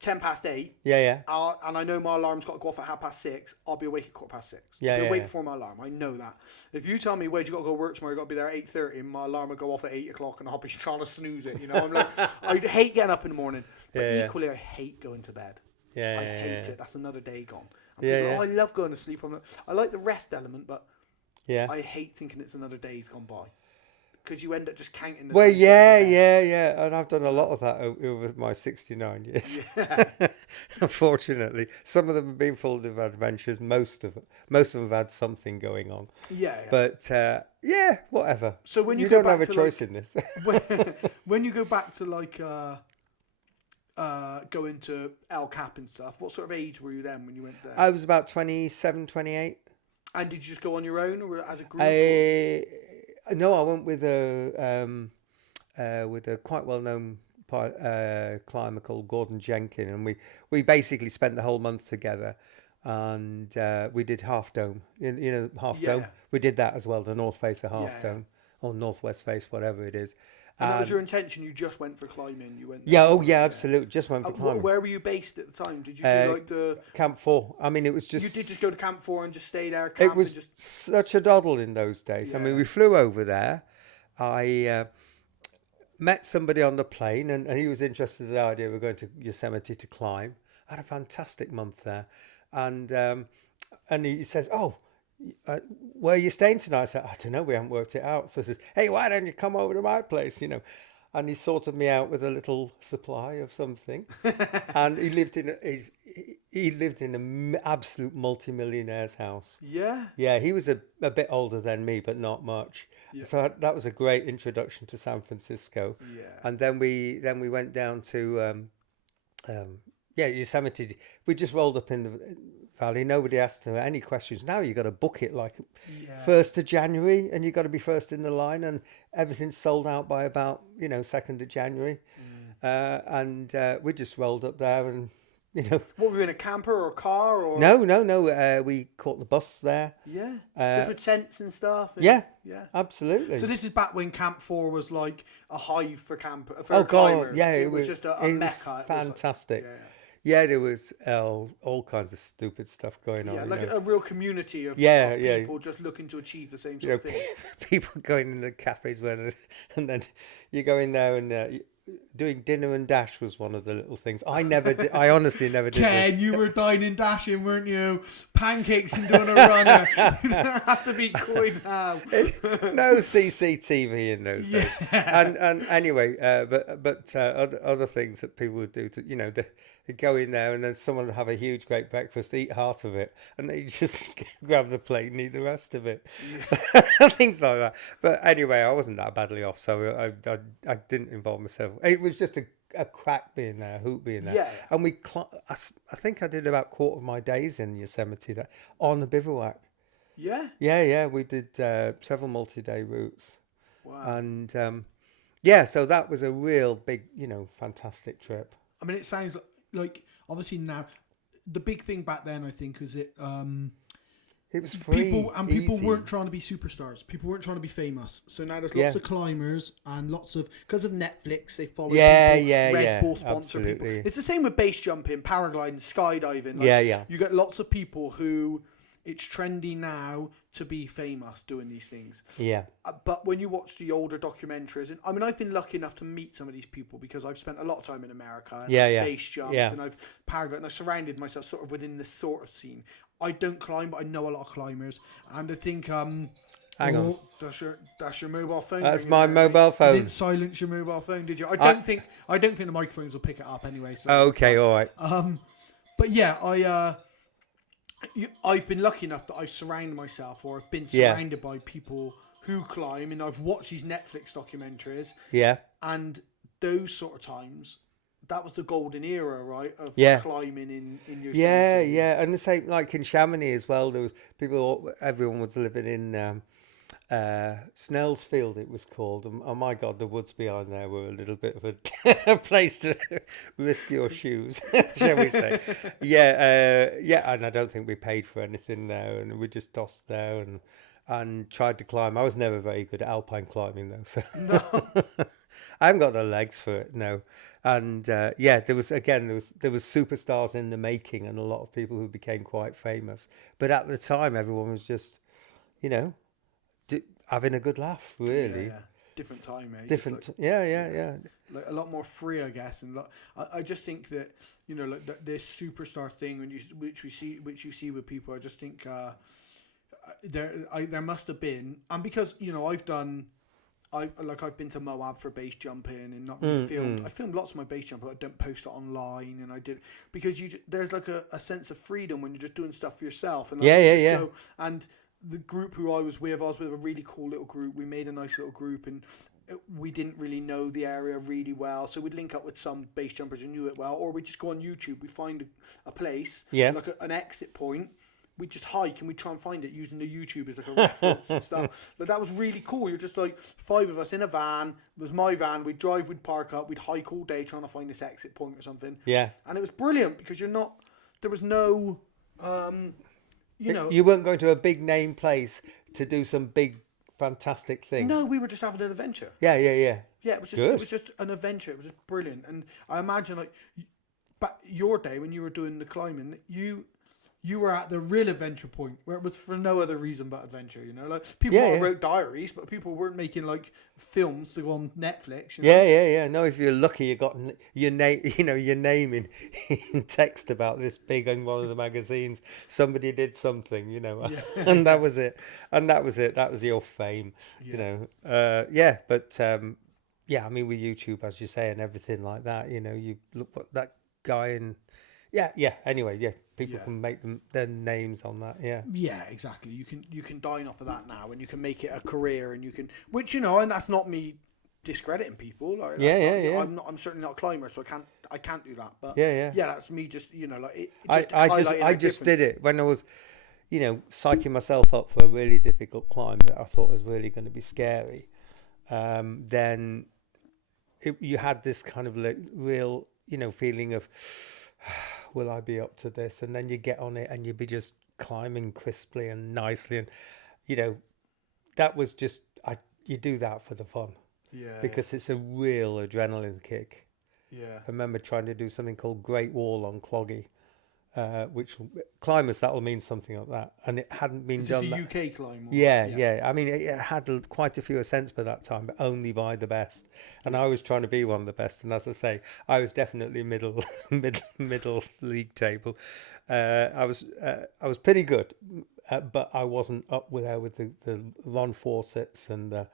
8:10. Yeah. And I know my alarm's got to go off at 6:30. I'll be awake at 6:15. Yeah, I'll be yeah, awake yeah. before my alarm. I know that. If you tell me, where'd you got to go work tomorrow, you got to be there at 8:30, and my alarm will go off at 8 o'clock, and I'll be trying to snooze it. You know, I'm like, I hate getting up in the morning, but Yeah, yeah. equally, I hate going to bed. Yeah, I yeah, hate yeah. it. That's another day gone. And Yeah, people, yeah. I love going to sleep. I like the rest element, but Yeah. I hate thinking it's another day's gone by. Because you end up just counting the Well, time to get to bed. yeah. And I've done a lot of that over my 69 years. Yeah. Unfortunately, some of them have been full of adventures. Most of them have had something going on. Yeah. But yeah, whatever. So when you don't go have back a to, choice like, in this. when you go back to like going to El Cap and stuff, what sort of age were you then when you went there? I was about 27, 28. And did you just go on your own or as a group? No, I went with a quite well known climber called Gordon Jenkin, and we basically spent the whole month together, and we did Half Dome. You know, Half Dome. We did that as well, the North Face of Half Dome or Northwest Face, whatever it is. And that was your intention. You just went for climbing. You went. Yeah. Oh, yeah. Absolutely. Just went for climbing. Where were you based at the time? Did you do like the Camp 4? I mean, it was just. You did just go to Camp 4 and just stay there. Camp It was and just... such a doddle in those days. I mean, we flew over there. I met somebody on the plane, and he was interested in the idea of going to Yosemite to climb. I had a fantastic month there, and he says, "Oh, where are you staying tonight?" I said, "I don't know. We haven't worked it out." So he says, "Hey, why don't you come over to my place?" You know, and he sorted me out with a little supply of something, and he lived in an absolute multi-millionaire's house. Yeah, he was a bit older than me, but not much. Yeah. So that was a great introduction to San Francisco. Yeah. And then we went down to Yosemite. We just rolled up in the valley. Nobody asked any questions. Now you got to book it like 1st of January, and you got to be first in the line, and everything's sold out by about 2nd of January. And we just rolled up there, and What, were you in a camper or a car or? No. We caught the bus there. Yeah. Just with tents and stuff. And, yeah, absolutely. So this is back when Camp 4 was like a hive for climbers. Yeah, it was just a mecca. Fantastic. It was like, yeah, there was all kinds of stupid stuff going on. Yeah, like a real community of people just looking to achieve the same sort of thing. People going in the cafes and then you go in there and doing dinner and dash was one of the little things. I honestly never did. Ken, you were dining dashing, weren't you? Pancakes and doing a runner. You don't have to be coy now. No CCTV in those days. And anyway, but other things that people would do to they go in there and then someone would have a huge great breakfast, eat half of it, and they just grab the plate and eat the rest of it. Things like that. But anyway, I wasn't that badly off, so I didn't involve myself. It was just a crack being there, a hoot being there. Yeah. And I think I did about a quarter of my days in Yosemite there on the bivouac. Yeah? Yeah. We did several multi-day routes. Wow. And so that was a real big, fantastic trip. I mean, it sounds like obviously now the big thing back then, I think, was it was free. People weren't trying to be superstars. People weren't trying to be famous. So now there's lots of climbers and lots of, because of Netflix, they follow people. Red Bull sponsor people. It's the same with base jumping, paragliding, skydiving. You get lots of people who it's trendy now to be famous doing these things. Yeah. But when you watch the older documentaries, and I mean, I've been lucky enough to meet some of these people because I've spent a lot of time in America. And I've base jumped and I've paraglided and I've surrounded myself sort of within this sort of scene. I don't climb, but I know a lot of climbers. And I think... Hang on. That's your mobile phone. That's my mobile phone. You didn't silence your mobile phone, did you? I don't think the microphones will pick it up anyway. So okay, all right. But yeah, I've been lucky enough that I've surrounded myself, or I've been surrounded by people who climb, and I've watched these Netflix documentaries. Yeah. And those sort of times, that was the golden era, right? Of climbing in Yosemite. Yeah. And the same, like in Chamonix as well, there was everyone was living in Snellsfield, it was called. And, oh my God, the woods behind there were a little bit of a place to risk your shoes, shall we say. And I don't think we paid for anything there, and we just tossed there. and tried to climb. I was never very good at alpine climbing though, so No. I haven't got the legs for it. No, and yeah, there was superstars in the making, and a lot of people who became quite famous. But at the time, everyone was just, you know, having a good laugh, Yeah, really. yeah. Different time, eh? Just Different, like, yeah, yeah, yeah, yeah, like a lot more free, I guess. And like, I just think that, you know, like this superstar thing, which you see with people, I just think there must have been, and because, you know, I've been to Moab for base jumping and not really filmed. I filmed lots of my base jumping, but I don't post it online, and I did because there's like a sense of freedom when you're just doing stuff for yourself, and like, yeah, you yeah, just yeah. go. And the group who I was with a really cool little group. We made a nice little group, and we didn't really know the area really well, so we'd link up with some base jumpers who knew it well, or we'd just go on YouTube. We find a place, Yeah. like an exit point. We just hike and we try and find it using the YouTube as like a reference and stuff. But that was really cool. You're just like 5 of us in a van. It was my van. We'd drive, we'd park up, we'd hike all day trying to find this exit point or something. Yeah. And it was brilliant because there was no, you know. You weren't going to a big name place to do some big fantastic thing. No, we were just having an adventure. Yeah, yeah, yeah. Yeah, it was Good. just an adventure. It was just brilliant. And I imagine like back your day when you were doing the climbing, you were at the real adventure point where it was for no other reason but adventure, you know. Like people might have wrote diaries, but people weren't making like films to go on Netflix. You know? Yeah, yeah, yeah. No, if you're lucky, you got your name, your name in text about this big in one of the magazines. Somebody did something, and that was it. And that was it. That was your fame, Yeah, but yeah, I mean, with YouTube, as you say, and everything like that, you look at that guy and yeah. Anyway, yeah, people can make their names on that. Yeah. Yeah, exactly. You can dine off of that now, and you can make it a career, and you can, which and that's not me discrediting people. Like, Yeah. I'm certainly not a climber, so I can't do that. But yeah. that's me. Just like I just did it when I was, psyching myself up for a really difficult climb that I thought was really going to be scary. Then you had this kind of like real, feeling of, will I be up to this? And then you get on it and you'd be just climbing crisply and nicely. And, that was just, you do that for the fun. Yeah. Because it's a real adrenaline kick. Yeah. I remember trying to do something called Great Wall on Cloggy, which climbers, that'll mean something like that. And it hadn't been Is done. this a UK climb? Yeah. I mean, it had quite a few ascents by that time, but only by the best. And I was trying to be one of the best. And as I say, I was definitely middle league table. I was pretty good, but I wasn't up there with the Ron Fawcett's and the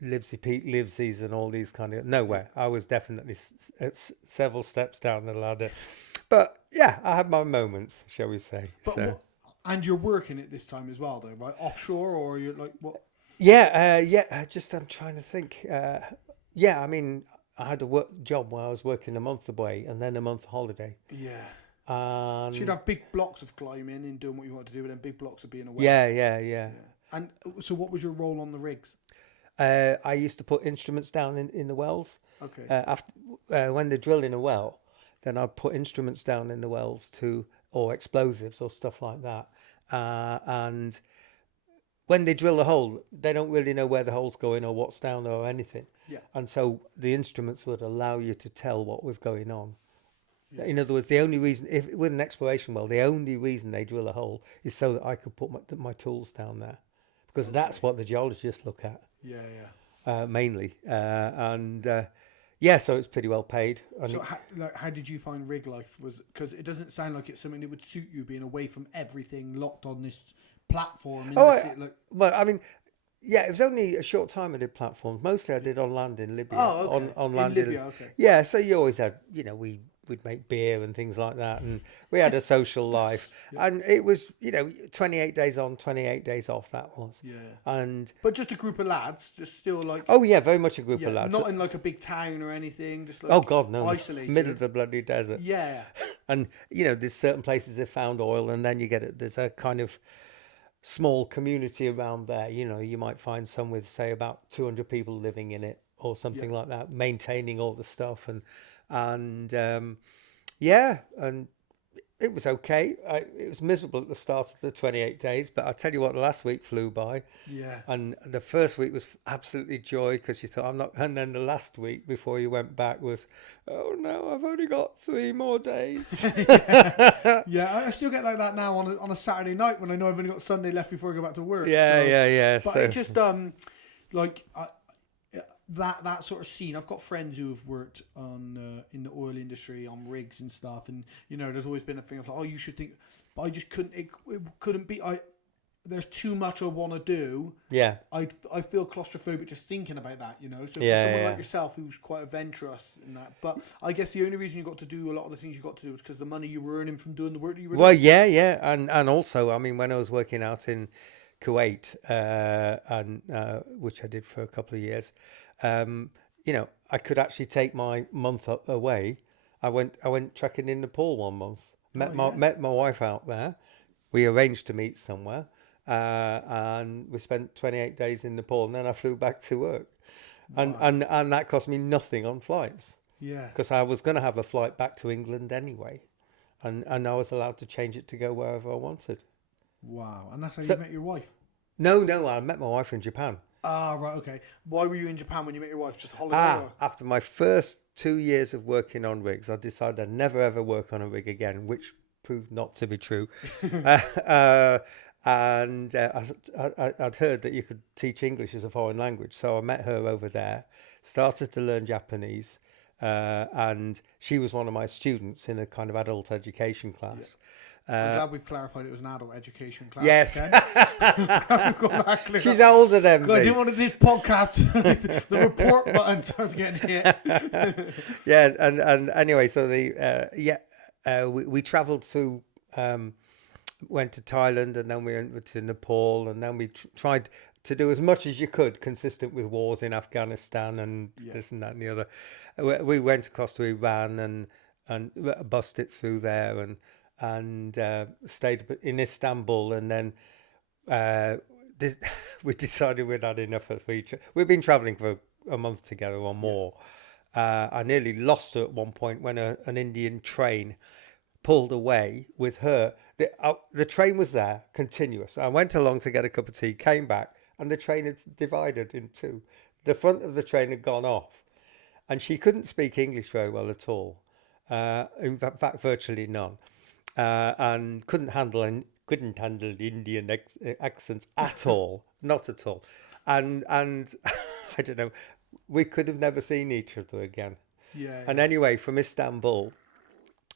Livesey Pete Livesies and all these kind of nowhere. I was definitely several steps down the ladder, but yeah, I had my moments, shall we say? But and you're working it this time as well, though, right? Offshore, or you're like what? Yeah. I'm trying to think. I mean, I had a job where I was working a month away and then a month holiday. Yeah. So you'd have big blocks of climbing and doing what you want to do, and then big blocks of being away. Yeah. And so, what was your role on the rigs? I used to put instruments down in the wells. Okay. After when they're drilling a well, then I'd put instruments down in the wells or explosives or stuff like that. And when they drill a hole, they don't really know where the hole's going or what's down there or anything. Yeah. And so the instruments would allow you to tell what was going on. Yeah. In other words, the only reason, with an exploration well, the only reason they drill a hole is so that I could put my tools down there, because that's what the geologists look at. Yeah. Mainly, so it's pretty well paid. And so how did you find rig life? Because it doesn't sound like it's something that would suit you, being away from everything, locked on this platform. Well, I mean, yeah, it was only a short time I did platforms. Mostly I did on land in Libya. Oh, okay. On land in Libya, okay. Yeah, so you always had, we'd make beer and things like that, and we had a social life. Yeah. And it was, 28 days on, 28 days off, that was. Yeah. But just a group of lads, just still like... Oh, yeah, very much a group of lads. Not in like a big town or anything, just like... Oh, God, no. Isolated. Middle of the bloody desert. Yeah. And, there's certain places they found oil, and then there's a kind of small community around there. You might find some with, say, about 200 people living in it or something like that, maintaining all the stuff. And it was okay. It was miserable at the start of the 28 days, but I tell you what, the last week flew by. Yeah. And the first week was absolutely joy because you thought, I'm not. And then the last week before you went back was, oh no, I've only got 3 more days. Yeah, I still get like that now on a Saturday night when I know I've only got Sunday left before I go back to work. Yeah. But So, it just like that sort of scene. I've got friends who have worked on in the oil industry on rigs and stuff, and there's always been a thing of like, oh, you should think, but I just couldn't. It couldn't be. There's too much I want to do. yeah. I feel claustrophobic just thinking about that, So for Yeah, someone yeah. like yourself who's quite adventurous in that, but I guess the only reason you got to do a lot of the things you got to do was because the money you were earning from doing the work that you were Well, doing. yeah. And also, I mean, when I was working out in Kuwait, and which I did for a couple of years, I could actually take my month away. I went trekking in Nepal one month. Met my wife out there. We arranged to meet somewhere, and we spent 28 days in Nepal, and then I flew back to work, and that cost me nothing on flights. Yeah. Because I was going to have a flight back to England anyway, and I was allowed to change it to go wherever I wanted. Wow. And that's how you met your wife? No, I met my wife in Japan. Ah, right, okay. Why were you in Japan when you met your wife? Just a holiday? Or? After my first 2 years of working on rigs, I decided I'd never ever work on a rig again, which proved not to be true. And I'd heard that you could teach English as a foreign language. So I met her over there, started to learn Japanese, and she was one of my students in a kind of adult education class. I'm glad we've clarified it was an adult education class. Yes. Okay? She's older than me. I didn't want this podcast, the report button starts getting hit. Yeah, and anyway, so we travelled through, went to Thailand, and then we went to Nepal, and then we tried to do as much as you could consistent with wars in Afghanistan and this and that and the other. We went across to Iran and bust it through there, and stayed in Istanbul, and then we decided we'd had enough of each other. We've been travelling for a month together or more. I nearly lost her at one point when an Indian train pulled away with her. The train was there, continuous. I went along to get a cup of tea, came back, and the train had divided in two. The front of the train had gone off, and she couldn't speak English very well at all. In fact, virtually none. And couldn't handle Indian accents at all, not at all, and I don't know, we could have never seen each other again. Yeah. And anyway, from Istanbul,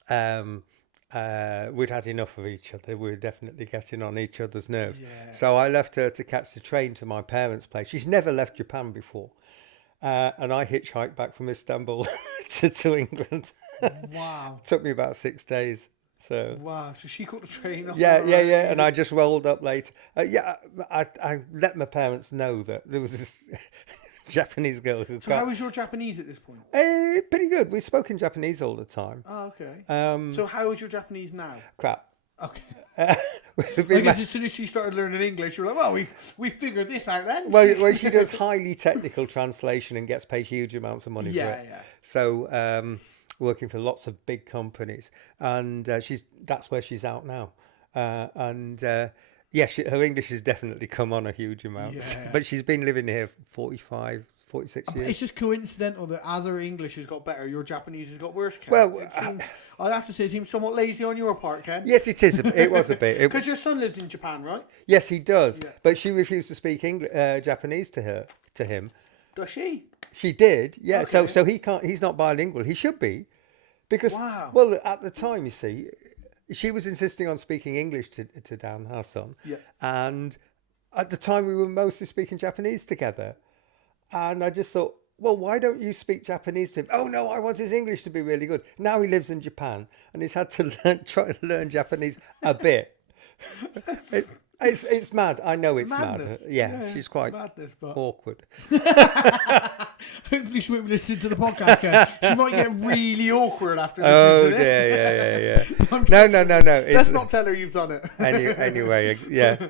we'd had enough of each other. We were definitely getting on each other's nerves. Yeah. So I left her to catch the train to my parents' place. She's never left Japan before, and I hitchhiked back from Istanbul to England. Wow. Took me about 6 days. So wow, so she caught the train off. Yeah, and I just rolled up late. I let my parents know that there was this Japanese girl who. So how was your Japanese at this point? Pretty good. We spoke in Japanese all the time. Oh, okay. So how is your Japanese now? Crap. Okay. Because as soon as she started learning English, you were like, well, we figured this out then. Well, she does highly technical translation and gets paid huge amounts of money for it. Yeah. So. Working for lots of big companies, and that's where she's out now, her English has definitely come on a huge amount. Yeah. But she's been living here 45, 46 years. It's just coincidental that as her English has got better, your Japanese has got worse, Ken. Well, I'd have to say it seems somewhat lazy on your part, Ken. Yes, it is. It was a bit. Because your son lives in Japan, right? Yes, he does. Yeah. But she refused to speak Japanese to him. Does she? She did, yeah. Okay. So he can't. He's not bilingual. He should be, because well, at the time, you see, she was insisting on speaking English to Dan, our son, and at the time we were mostly speaking Japanese together, and I just thought, well, why don't you speak Japanese to him? Oh no, I want his English to be really good. Now he lives in Japan and he's had to try to learn Japanese a bit. It's mad. I know it's madness. Mad. Yeah, she's quite madness, but... awkward. Hopefully she won't be listening to the podcast, Ken. She might get really awkward after listening to this. Yeah. No. Let's not tell her you've done it. Anyway, yeah.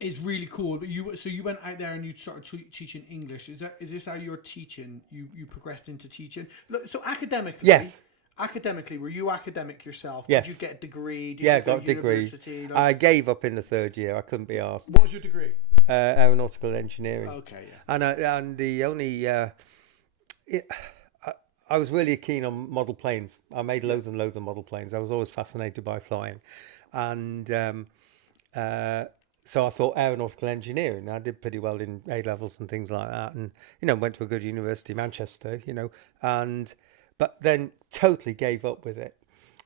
It's really cool. But you went out there and you started teaching English. Is this how you're teaching? You progressed into teaching. So academically, yes. academically, were you academic yourself? Yes. Did you get a degree? Did Yeah, you go got a to degree. university? I gave up in the third year. I couldn't be asked. What was your degree? Aeronautical engineering. Okay, yeah. And the only I was really keen on model planes. I made loads and loads of model planes. I was always fascinated by flying, and so I thought aeronautical engineering. I did pretty well in A levels and things like that, and went to a good university, Manchester. But then totally gave up with it.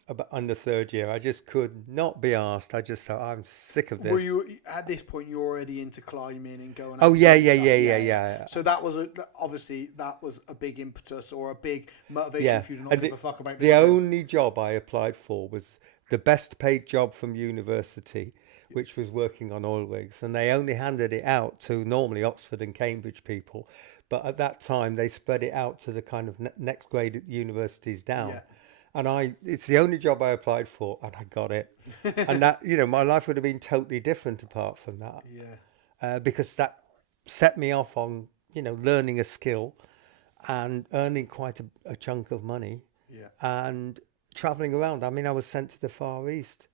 About on the third year, I just could not be asked. I just thought, I'm sick of this. Were you at this point? You're already into climbing and going. Oh out yeah, and yeah, stuff? yeah. So that was obviously that was a big impetus or a big motivation Yeah. for you to not And give a fuck about the only job I applied for was the best paid job from university, which was working on oil rigs, and they only handed it out to normally Oxford and Cambridge people, but at that time they spread it out to the kind of next grade universities down. Yeah. And it's the only job I applied for, and I got it. And that, my life would have been totally different apart from that. Yeah. Because that set me off on, learning a skill and earning quite a chunk of money. Yeah. And traveling around. I mean, I was sent to the Far East.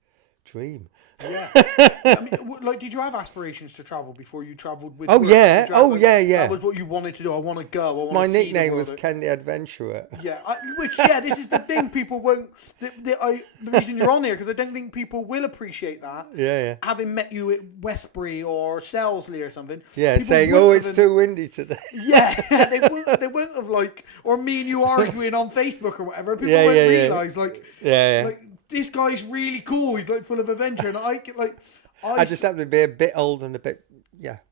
Dream. Yeah. I mean, did you have aspirations to travel before you travelled with? Oh work? yeah. Did you have, Yeah. That was what you wanted to do. I want to go. I want My to see nickname the was world. Ken the Adventurer. Yeah, this is the thing. People won't. The reason you're on here because I don't think people will appreciate that. Yeah. Having met you at Westbury or Selsley or something. Yeah, people saying, wouldn't it's have too windy today. Yeah, they wouldn't have or me and you arguing on Facebook or whatever. People won't realise like this guy's really cool. He's full of adventure, and I just happen to be a bit old and a bit,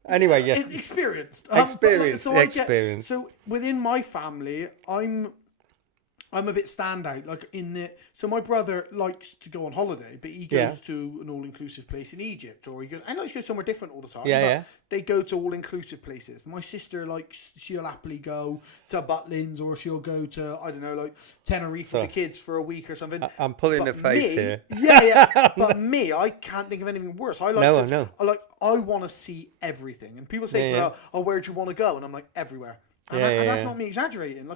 Anyway, yeah. Experienced. Experienced. So within my family, I'm a bit standout. So my brother likes to go on holiday, but he goes to an all-inclusive place in Egypt, or he likes to go somewhere different all the time. Yeah. They go to all-inclusive places. My sister she'll happily go to Butlins, or she'll go to Tenerife with the kids for a week or something. I'm pulling a face here. Yeah. But me, I can't think of anything worse. I know. I want to see everything. And people say to me, "Oh, where do you want to go?" And I'm like, everywhere. And that's not me exaggerating.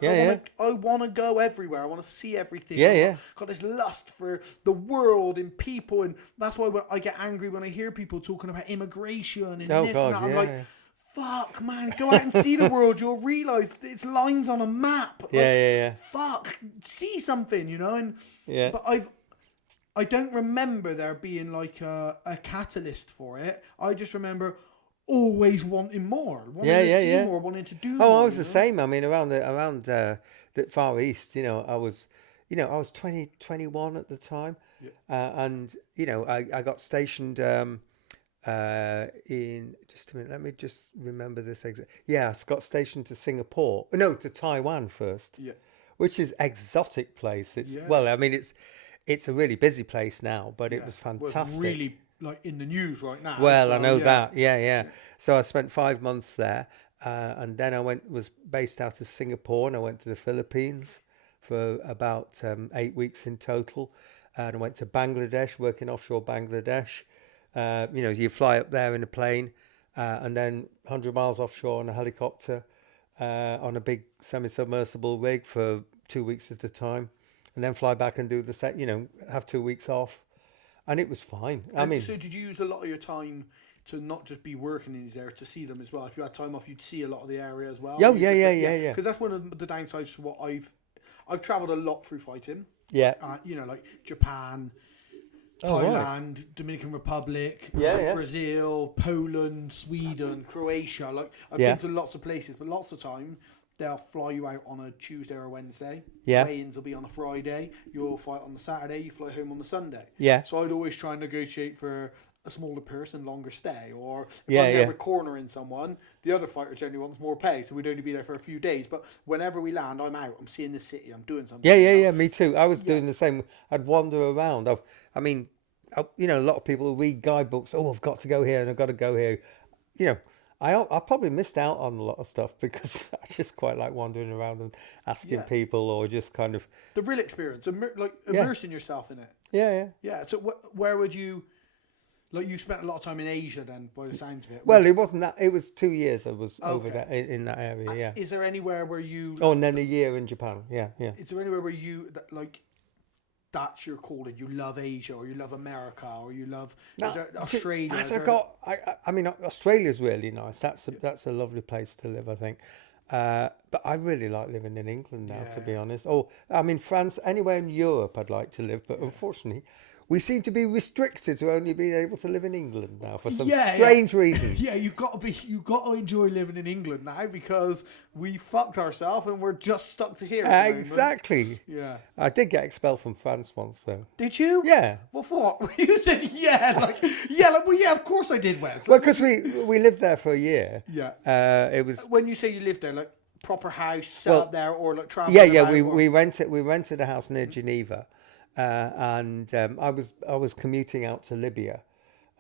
I want to go everywhere. I want to see everything. I've got this lust for the world and people, and that's why I get angry when I hear people talking about immigration and this and that. I'm like, fuck, man, go out and see the world. You'll realise it's lines on a map. Fuck, see something, And but I don't remember there being a catalyst for it. I just remember always wanting more, wanting to see more, wanting to do more. I was the same. I mean, around the Far East, I was 21 at the time, and I got stationed in just a minute. Let me just remember this I got stationed to Singapore. No, to Taiwan first. Yeah, which is exotic place. It's it's a really busy place now, but it was fantastic. Well, it's really in the news right now. Well, I know that. Yeah. So I spent 5 months there, and then I was based out of Singapore, and I went to the Philippines for about 8 weeks in total, and I went to Bangladesh, working offshore Bangladesh. You fly up there in a plane, and then 100 miles offshore on a helicopter, on a big semi-submersible rig for 2 weeks at a time, and then fly back and do the set. Have 2 weeks off. And it was fine. So did you use a lot of your time to not just be working in these areas, to see them as well? If you had time off, you'd see a lot of the area as well. Yeah. Because that's one of the downsides to what I've travelled a lot through fighting. Yeah. Japan, Thailand, Dominican Republic, Brazil, Poland, Sweden, Croatia. I've been to lots of places, but lots of time they'll fly you out on a Tuesday or a Wednesday. Yeah. Weigh-ins will be on a Friday. You'll fight on the Saturday. You fly home on the Sunday. Yeah. So I'd always try and negotiate for a smaller purse and longer stay. Or if I'm there cornering someone, the other fighter generally wants more pay, so we'd only be there for a few days. But whenever we land, I'm out. I'm seeing the city. I'm doing something. Yeah. Me too. I was doing the same. I'd wander around. A lot of people read guidebooks. Oh, I've got to go here and I've got to go here. I probably missed out on a lot of stuff because I just quite like wandering around and asking people, or just kind of the real experience, immersing yourself in it. Yeah. So where would you? You spent a lot of time in Asia then, by the sounds of it. Well, it wasn't that. It was 2 years I was over there in that area. Yeah. Is there anywhere where you? Oh, and then a year in Japan. Yeah. Is there anywhere where you that's your calling. You love Asia, or you love America, or you love No, Australia. I mean, Australia's really nice. That's a lovely place to live, I think. But I really like living in England now, to be honest. Oh, I mean, France, anywhere in Europe I'd like to live, but unfortunately, we seem to be restricted to only being able to live in England now for some strange reason. Yeah, you've got to enjoy living in England now, because we fucked ourselves and we're just stuck to here. Exactly. Yeah. I did get expelled from France once, though. Did you? Yeah. What for? You said of course I did, Wes. Well, because we lived there for a year. Yeah. It was. When you say you lived there, like proper house set up there, or like traveling. Yeah. We rented a house near Geneva. And I was commuting out to Libya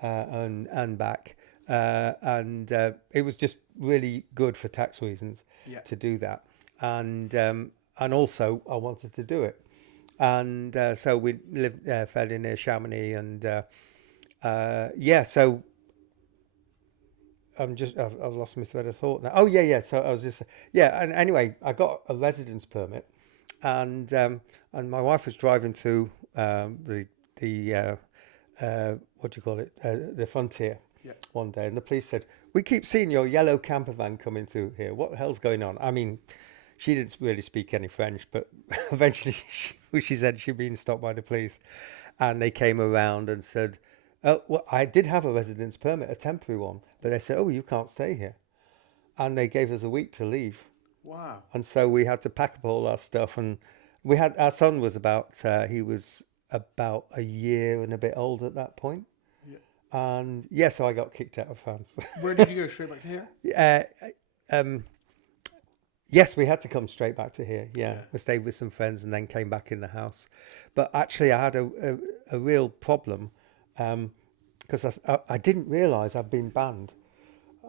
and back, and it was just really good for tax reasons to do that, and also I wanted to do it, and so we lived fairly near Chamonix, and so I've lost my thread of thought now. Oh yeah. So I was just and anyway, I got a residence permit. And my wife was driving through the what do you call it, the frontier one day, and the police said, "We keep seeing your yellow camper van coming through here. What the hell's going on?" I mean, she didn't really speak any French, but eventually she said she'd been stopped by the police, and they came around and said, "Oh, well, I did have a residence permit, a temporary one, but they said, oh, you can't stay here," and they gave us a week to leave. Wow. And so we had to pack up all our stuff, and our son was he was about a year and a bit old at that point. Yeah. And so I got kicked out of France. Where did you go? Straight back to here? Yes, we had to come straight back to here. Yeah. We stayed with some friends and then came back in the house. But actually I had a real problem, because I didn't realise I'd been banned.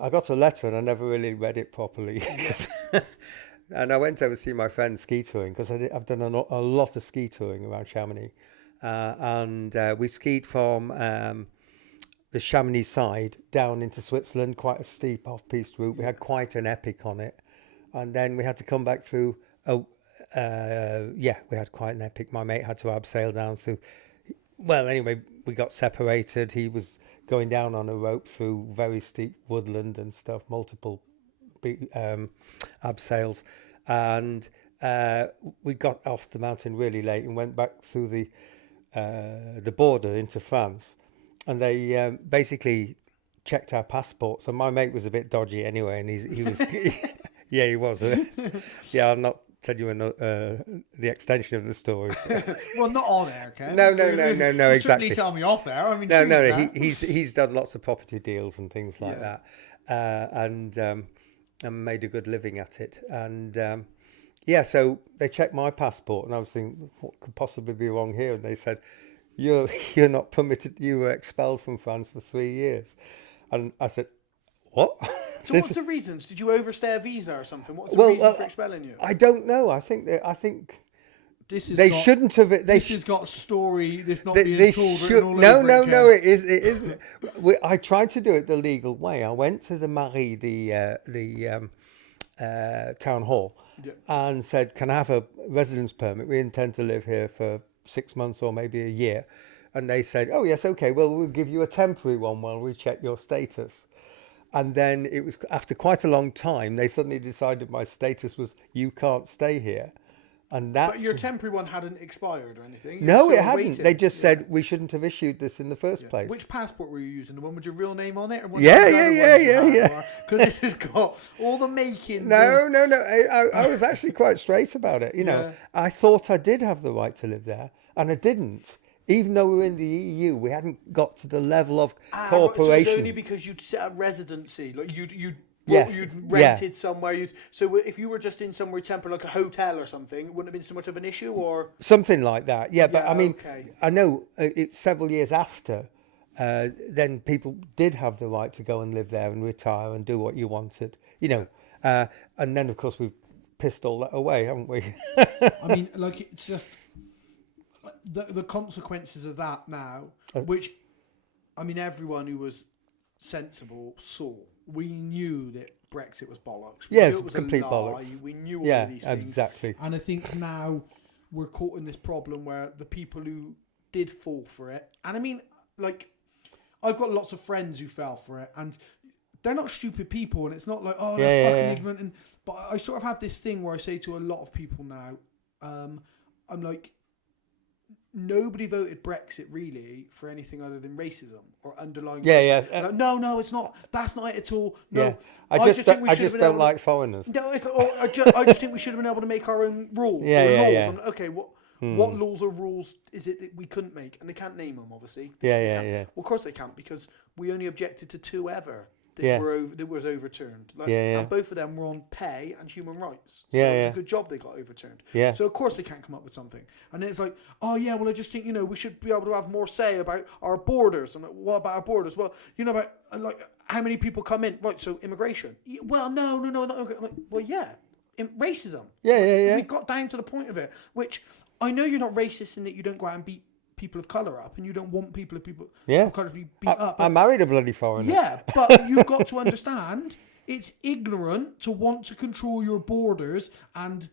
I got a letter and I never really read it properly. And I went over to see my friend ski touring, because I've done a lot of ski touring around Chamonix. And we skied from the Chamonix side down into Switzerland, quite a steep off-piste route. We had quite an epic on it. And then we had to come back through, we had quite an epic. My mate had to abseil down through. Well, anyway, we got separated. He was going down on a rope through very steep woodland and stuff, multiple abseils, and we got off the mountain really late and went back through the border into France, and they basically checked our passports, and my mate was a bit dodgy anyway, and he was he was I'll not tell you the extension of the story. Well, not on air, Ken. No, exactly. Certainly tell me off there. I mean, he's done lots of property deals and things like that, and made a good living at it. And so they checked my passport, and I was thinking, what could possibly be wrong here? And they said, you're not permitted. You were expelled from France for 3 years. And I said, what? So what's the reasons? Did you overstay a visa or something? What's the reason for expelling you? I don't know. I think shouldn't have. This has got a story that's not being told. No. It isn't. I tried to do it the legal way. I went to the mairie, the town hall, and said, "Can I have a residence permit? We intend to live here for 6 months or maybe a year." And they said, "Oh yes, okay. Well, we'll give you a temporary one while we check your status." And then it was after quite a long time, they suddenly decided my status was, you can't stay here. And that's... But your temporary one hadn't expired or anything? No, it hadn't. Waiting. They just said we shouldn't have issued this in the first place. Which passport were you using? The one with your real name on it? Or Yeah. Because this has got all the makings. No. I was actually quite straight about it. You know, I thought I did have the right to live there, and I didn't. Even though we were in the EU, we hadn't got to the level of cooperation. So it was only because you'd set up residency, like you'd rented somewhere. So if you were just in somewhere temporary, like a hotel or something, it wouldn't have been so much of an issue, or something like that. Yeah, but I mean, I know it's several years after. Then people did have the right to go and live there and retire and do what you wanted, you know. And then of course we've pissed all that away, haven't we? I mean, like it's just. The consequences of that now, which, I mean, everyone who was sensible saw. We knew that Brexit was bollocks. It was complete bollocks. We knew all of these things. Exactly. And I think now we're caught in this problem where the people who did fall for it, and I mean, like, I've got lots of friends who fell for it, and they're not stupid people, and it's not like, oh, they're fucking ignorant. And but I sort of have this thing where I say to a lot of people now, I'm like, nobody voted Brexit really for anything other than racism or underlying. Racism. Like, no, it's not. That's not it at all. No, I just don't like foreigners. No, I just think we should have been able to make our own rules. Laws. And, okay, what laws or rules is it that we couldn't make? And they can't name them, obviously. Yeah. Well, of course they can't, because we only objected to 2 ever that was overturned. And both of them were on pay and human rights. So it was a good job they got overturned. Yeah. So of course they can't come up with something. And it's like, oh yeah, well I just think, we should be able to have more say about our borders. I'm like, what about our borders? Well, about like how many people come in. Right, so immigration. Well, no, not okay. I'm like, well, yeah. Racism. Yeah. We've got down to the point of it, which I know you're not racist in that you don't go out and beat people of colour up, and you don't want people of colour to be beat up. I married a bloody foreigner. Yeah, but you've got to understand it's ignorant to want to control your borders and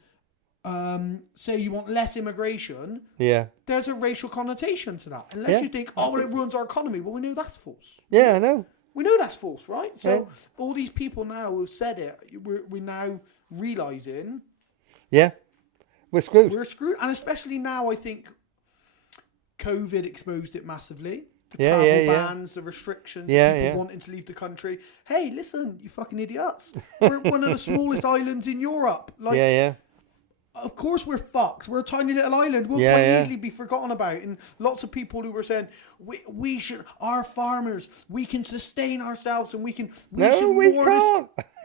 say you want less immigration. Yeah. There's a racial connotation to that. Unless you think, oh, well, it ruins our economy. Well, we know that's false. Yeah, I know. We know that's false, right? So all these people now who've said it, we're now realising. Yeah. We're screwed. We're screwed. And especially now, I think COVID exposed it massively. The travel bans, the restrictions, people wanting to leave the country. Hey, listen, you fucking idiots. We're one of the smallest islands in Europe. Of course we're fucked. We're a tiny little island. We'll quite easily be forgotten about. And lots of people who were saying, we should, our farmers, we can sustain ourselves and we can't.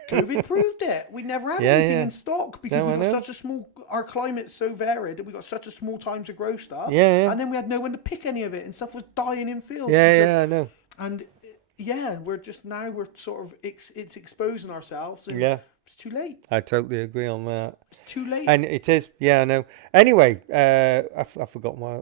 COVID proved it. We never had anything in stock because we got such a small. Our climate's so varied that we got such a small time to grow stuff. And then we had no one to pick any of it, and stuff was dying in fields. I know. And we're sort of it's exposing ourselves. And it's too late. I totally agree on that. It's too late. And it is. Yeah, I know. Anyway, I forgot my.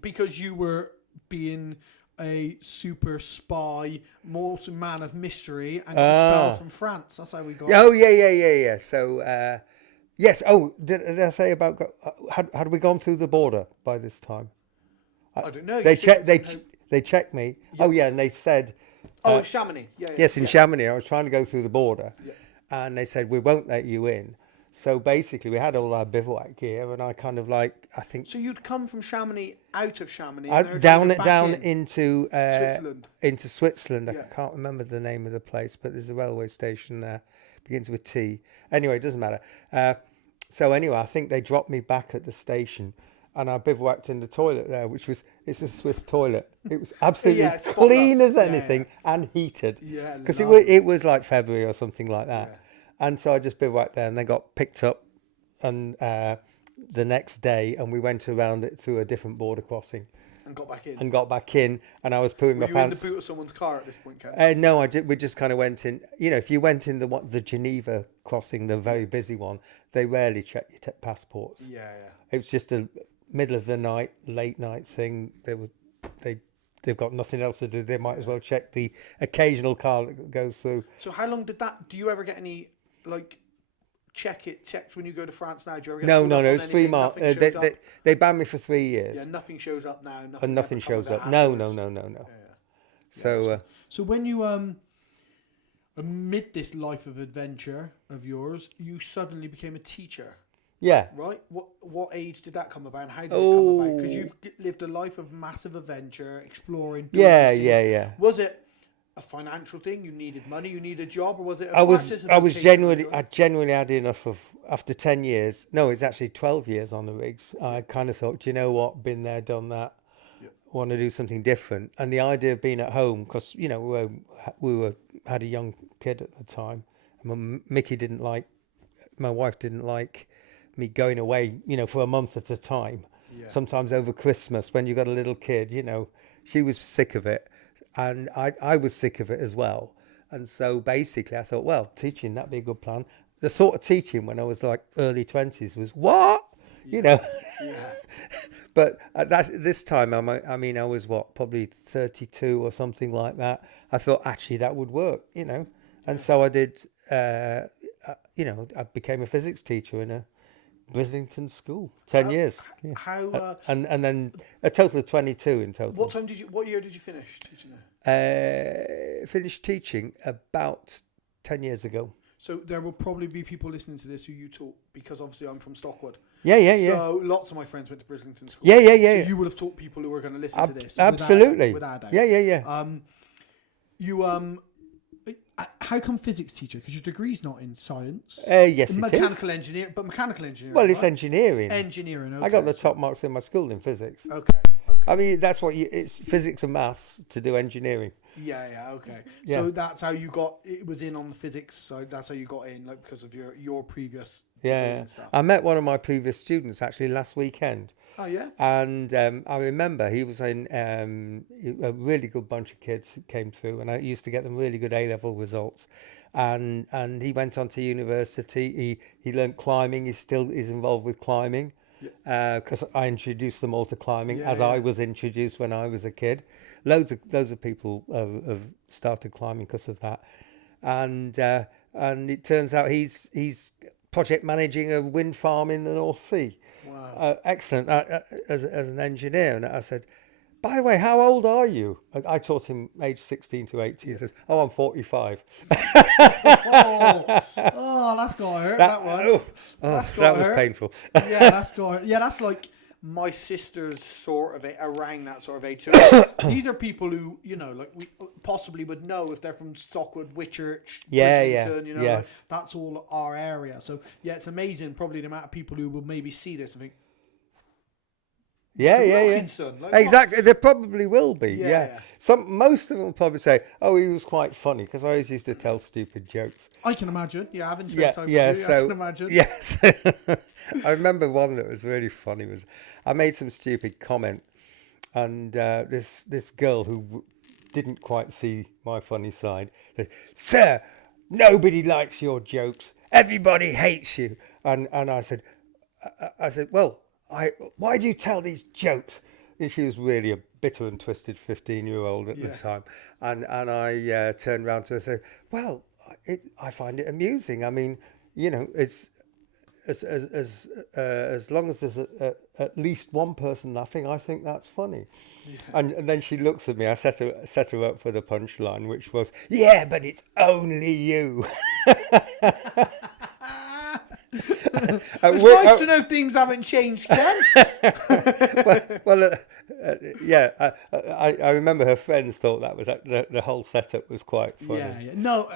Because you were being a super spy, man of mystery, and expelled from France. That's how we got. Oh yeah. So yes. Oh, did I say about had we gone through the border by this time? I don't know. They checked me. Yep. Oh yeah, and they said. Oh, Chamonix. Yes, in Chamonix. I was trying to go through the border, and they said we won't let you in. So basically, we had all our bivouac gear, and I kind of I think. So you'd come from Chamonix, out of Chamonix, down into Switzerland. Into Switzerland. I can't remember the name of the place, but there's a railway station there. Begins with T. Anyway, it doesn't matter. So anyway, I think they dropped me back at the station, and I bivouacked in the toilet there, it's a Swiss toilet. It was absolutely clean as anything and heated. Yeah, because it was like February or something like that. Yeah. And so I just bivouacked there, and they got picked up and the next day, and we went around it through a different border crossing. And got back in. And I was pulling my pants. Were you in the boot of someone's car at this point, Ken? No, we just kind of went in. If you went in the Geneva crossing, the very busy one, they rarely check your passports. Yeah. It was just a middle of the night, late night thing. They've got nothing else to do. They might as well check the occasional car that goes through. So how long did that? Do you ever get any checked when you go to France now? Do you ever get no. It's 3 months. They banned me for 3 years. Yeah, nothing shows up now. Nothing shows up. No. So when you amid this life of adventure of yours, you suddenly became a teacher. Yeah. Right? What age did that come about, and how did it come about? Because you've lived a life of massive adventure, exploring. Yeah. Was it a financial thing? You needed money, you needed a job, or was it I genuinely had enough of, after 10 years, no, it's actually 12 years on the rigs, I kind of thought, do you know what, been there, done that, want to do something different. And the idea of being at home, because, we had a young kid at the time, and my wife didn't like me going away, for a month at a time. Yeah. Sometimes over Christmas, when you got a little kid, she was sick of it. And I was sick of it as well. And so basically I thought, well, teaching, that'd be a good plan. The thought of teaching when I was like early 20s was, what? Yeah. But this time, I was probably 32 or something like that. I thought, actually, that would work, And so I did, I became a physics teacher in a Brislington School, 10 years. Yeah. How? And then a total of 22 in total. What year did you finish teaching there? Finished teaching about 10 years ago. So there will probably be people listening to this who you taught, because obviously I'm from Stockwood. Yeah. So lots of my friends went to Brislington School. Yeah. So you would have taught people who were going to listen to this. Absolutely. Without a doubt. Yeah. How come physics teacher? Because your degree's not in science. Yes, it is. Mechanical engineer, but mechanical engineering. Well, it's right? engineering. Engineering. Okay. I got the top marks in my school in physics. Okay. I mean, that's what it's physics and maths to do engineering. Yeah. Okay. Yeah. So that's how you got. It was in on the physics side. That's how you got in, like, because of your previous. degree and stuff. I met one of my previous students actually last weekend. Oh yeah. And I remember he was in a really good bunch of kids came through, and I used to get them really good A-level results. And he went on to university. He learned climbing. He still is involved with climbing, because I introduced them all to climbing as I was introduced when I was a kid. Loads of people have started climbing because of that. And it turns out he's project managing a wind farm in the North Sea. Wow. Excellent, as an engineer. And I said, by the way, how old are you? I taught him age 16 to 18. He says, oh, I'm 45. Oh, that's got to hurt, that one. That was painful. Yeah, that's got to hurt. Yeah, that's like my sister's sort of around that sort of age. So these are people who, like we possibly would know if they're from Stockwood, Whitchurch, Brislington, yes. like, that's all our area. So yeah, it's amazing probably the amount of people who will maybe see this and think, Wilkinson, like, exactly. There probably will be. Yeah. Most of them will probably say, "Oh, he was quite funny," because I always used to tell stupid jokes. I can imagine. Yeah, I haven't spent time with you. So I can imagine. Yes, I remember one that was really funny. Was I made some stupid comment, and this girl who didn't quite see my funny side said, "Sir, nobody likes your jokes. Everybody hates you." And I said, "Well, why do you tell these jokes?" And she was really a bitter and twisted 15-year-old at the time. And I turned around to her and said, well, I find it amusing. I mean, it's as long as there's at least one person laughing, I think that's funny. Yeah. And then she looks at me. I set her up for the punchline, which was, "Yeah, but it's only you." It's nice to know things haven't changed, Ken. I remember her friends thought that was the whole setup was quite funny. Yeah. No,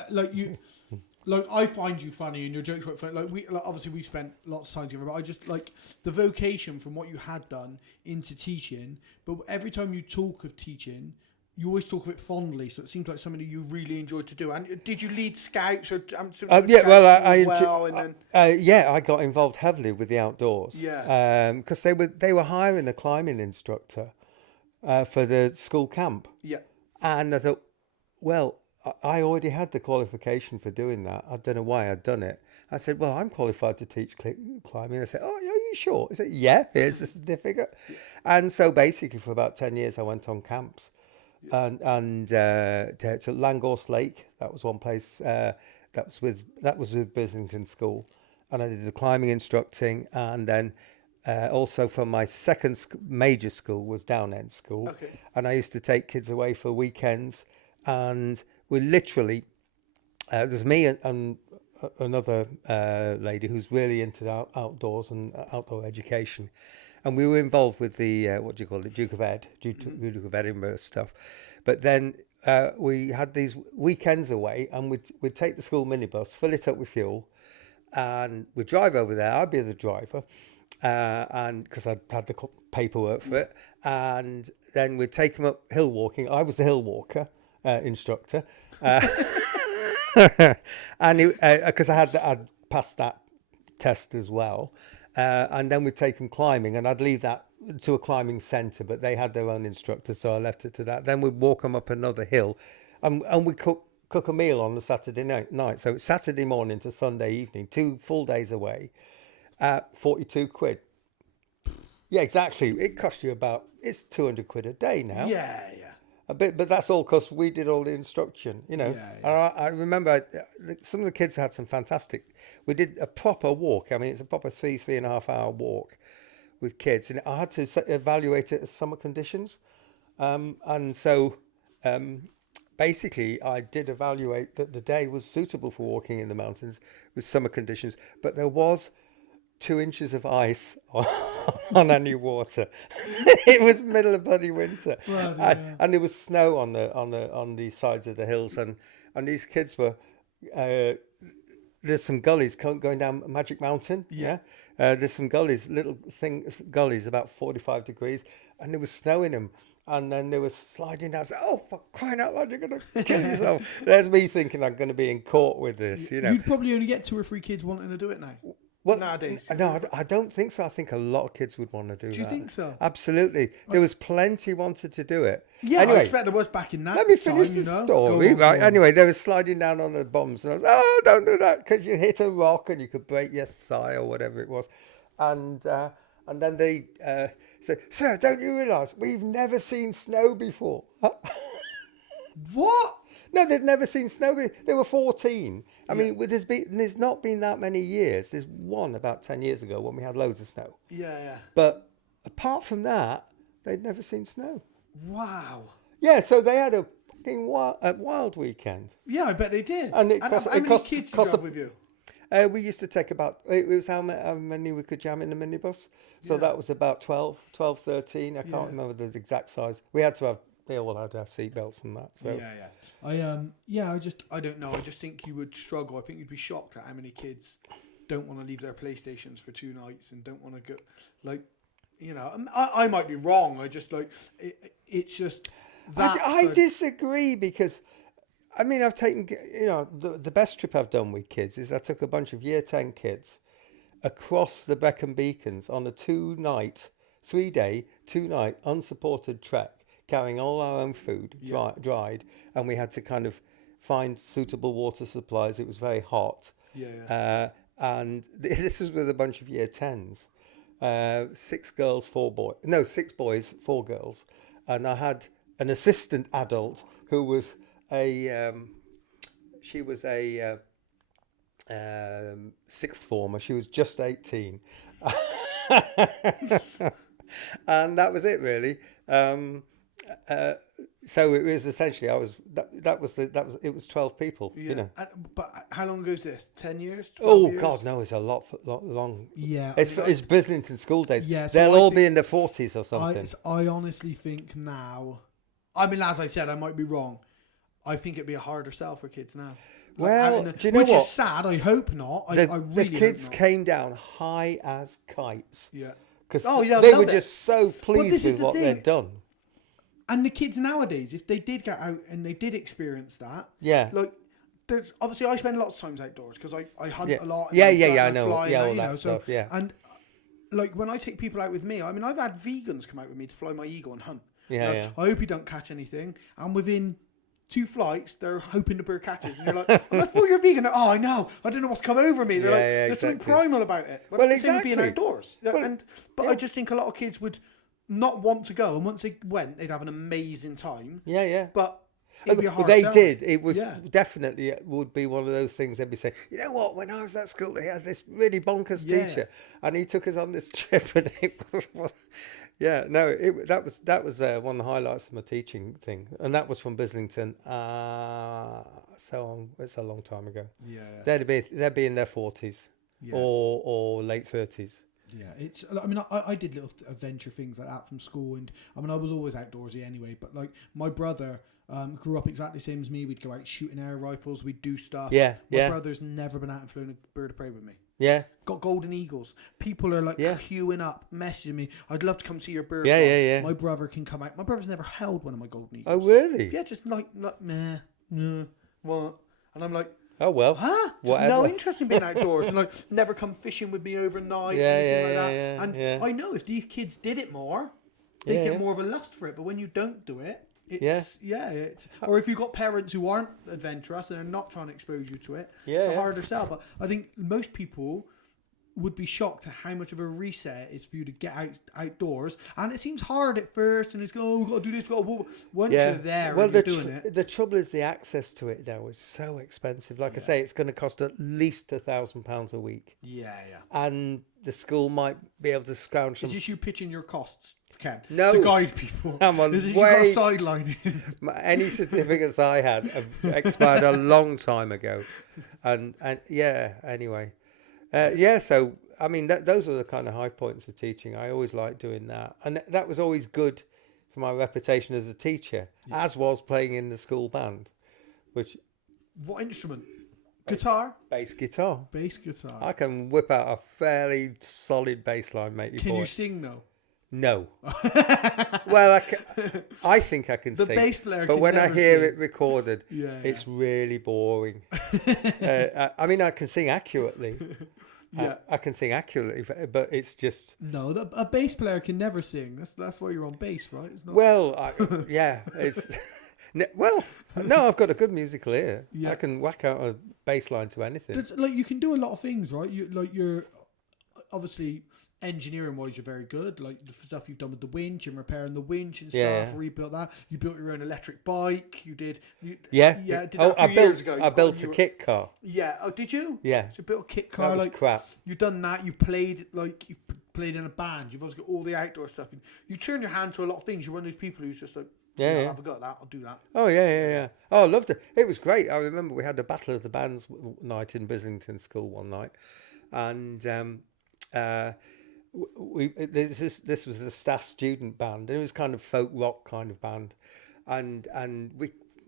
I find you funny and your jokes quite funny. Obviously we've spent lots of time together, but I just like the vocation from what you had done into teaching. But every time you talk of teaching, you always talk of it fondly, so it seems like something you really enjoyed to do. And did you lead scouts or? I got involved heavily with the outdoors. Yeah. Because they were hiring a climbing instructor for the school camp. Yeah. And I thought, well, I already had the qualification for doing that. I don't know why I'd done it. I said, well, I'm qualified to teach climbing. I said, oh, are you sure? He said, yeah, here's the certificate. Yeah. And so basically for about 10 years, I went on camps. And to Langorse Lake, that was one place. That was with Brislington School, and I did the climbing instructing, and then also from my second major school was Downend School, and I used to take kids away for weekends, and we literally there's me and another lady who's really into the outdoors and outdoor education. And we were involved with the, Duke of Edinburgh stuff. But then we had these weekends away, and we'd take the school minibus, fill it up with fuel, and we'd drive over there. I'd be the driver, and because I'd had the paperwork for it. And then we'd take them up hill walking. I was the hill walker instructor. And because I'd passed that test as well. And then we'd take them climbing, and I'd leave that to a climbing centre, but they had their own instructor, so I left it to that. Then we'd walk them up another hill, and we'd cook a meal on the Saturday night. So it's Saturday morning to Sunday evening, 2 full days away, 42 quid. Yeah, exactly. It cost you it's 200 quid a day now. Yeah. a bit, but that's all because we did all the instruction, you know. Yeah, And I remember some of the kids had some fantastic. We did a proper walk. I mean, it's a proper 3.5 hour walk with kids, and I had to evaluate it as summer conditions. And so basically, I did evaluate that the day was suitable for walking in the mountains with summer conditions, but there was 2 inches of ice on any water. It was middle of bloody winter, and there was snow on the sides of the hills, and these kids were. There's some gullies going down Magic Mountain. Yeah. There's some gullies, gullies about 45 degrees, and there was snow in them. And then they were sliding down. Oh, for crying out loud, you're going to kill yourself. There's me thinking I'm going to be in court with this, you know. You'd probably only get 2 or 3 kids wanting to do it now. Well, nowadays. No, I don't think so. I think a lot of kids would want to do that. Do you think so? Absolutely. There was plenty wanted to do it. Yeah, anyway, I expect there was back in that let me finish time, the you know? story. Go on. Anyway, they were sliding down on the bombs. And I was, oh, don't do that, because you hit a rock and you could break your thigh or whatever it was. And then they said, sir, don't you realise we've never seen snow before? What? No, they'd never seen snow. They were 14. I mean, there's not been that many years. There's one about 10 years ago when we had loads of snow. Yeah. But apart from that, they'd never seen snow. Wow. Yeah, so they had a fucking wild weekend. Yeah, I bet they did. And how many kids did you have with you? We used to take it was how many we could jam in the minibus. So that was about 12, 13. I can't remember the exact size. They all had to have seatbelts and that. So I don't know. I just think you would struggle. I think you'd be shocked at how many kids don't want to leave their PlayStations for 2 nights and don't want to go. Like, you know, I might be wrong. I just like it's just that. I disagree because, I mean, I've taken, you know, the best trip I've done with kids is I took a bunch of year 10 kids across the Brecon Beacons on a 3-day, 2-night unsupported trek, carrying all our own food, dried, and we had to kind of find suitable water supplies. It was very hot. And this was with a bunch of year 10s. 6 boys, 4 girls. And I had an assistant adult who was she was a 6th former. She was just 18. And that was it, really. So it was essentially, it was 12 people, you know. But how long ago is this? 10 years? 12 years? God, no, it's a lot long. Yeah. It's Brislington school days. Yeah, so they'll all be in their 40s or something. I honestly think now, I mean, as I said, I might be wrong. I think it'd be a harder sell for kids now. Well, do you know which what? is sad. I hope not. I really the kids hope not. came down high as kites. Yeah. Because they were just so pleased with what they'd done. And the kids nowadays, if they did get out and they did experience that, like, there's obviously I spend lots of times outdoors because I hunt a lot. And I know. All that stuff. And like when I take people out with me, I mean, I've had vegans come out with me to fly my eagle and hunt. I hope you don't catch anything. And within 2 flights, they're hoping the bird catches, and you're like, I thought you're vegan. Oh, I know. I don't know what's come over me. They're like, there's something primal about it. Well, it's the same being outdoors. But I just think a lot of kids would not want to go, and once they went, they'd have an amazing time. But it'd be a hard sell. did. It was definitely would be one of those things they'd be saying, you know what, when I was at school, they had this really bonkers teacher, and he took us on this trip, and it was that was one of the highlights of my teaching thing, and that was from Bislington. So it's a long time ago. They'd be in their 40s or late 30s. Yeah, it's. I mean, I did little adventure things like that from school, and I mean, I was always outdoorsy anyway. But like my brother grew up exactly the same as me. We'd go out shooting air rifles. We'd do stuff. My brother's never been out and flown a bird of prey with me. Got golden eagles. People are like queuing up, messaging me. I'd love to come see your bird. My brother can come out. My brother's never held one of my golden eagles. Oh really? Yeah, just like nah, what? And I'm like, oh well, huh? Just no interest in being outdoors, and like never come fishing with me overnight. And I know if these kids did it more, they'd get more of a lust for it. But when you don't do it, it's or if you've got parents who aren't adventurous and are not trying to expose you to it, it's a harder sell. But I think most people would be shocked at how much of a reset it is for you to get outdoors. And it seems hard at first, and it's going, oh, we've got to do this. Once you're there and you're doing it. The trouble is the access to it now is so expensive. Like I say, it's going to cost at least £1,000 a week. Yeah. And the school might be able to scrounge some. Is this you pitching your costs, Ken? No. To guide people. I'm on This is you got a sideline. Any certificates I had have expired a long time ago. And yeah, anyway. So, I mean, those are the kind of high points of teaching. I always liked doing that. And that was always good for my reputation as a teacher, as was playing in the school band. What instrument? Guitar? Bass guitar. Bass guitar. I can whip out a fairly solid bass line, mate. Can you sing, though? No. Well, I think I can sing. The bass player but can when I never hear sing. it recorded, it's really boring. I mean, I can sing accurately. I can sing accurately, but it's just... No, a bass player can never sing. That's why you're on bass, right? It's not... Well, it's... Well, no, I've got a good musical ear. Yeah. I can whack out a bass line to anything. Like, you can do a lot of things, right? You're obviously... Engineering wise, you're very good. Like the stuff you've done with the winch and repairing the winch and stuff, rebuilt that. You built your own electric bike. You did. Did that a few years ago. I built a kit car. Yeah. Oh, did you? Yeah. So you built a kit car. That was crap. You've done that. You've played in a band. You've also got all the outdoor stuff. You turn your hand to a lot of things. You're one of those people who's just like, I've got that. I'll do that. Oh yeah. Oh, I loved it. It was great. I remember we had a battle of the bands night in Bislington School one night, and this was the staff student band. It was kind of folk rock kind of band, and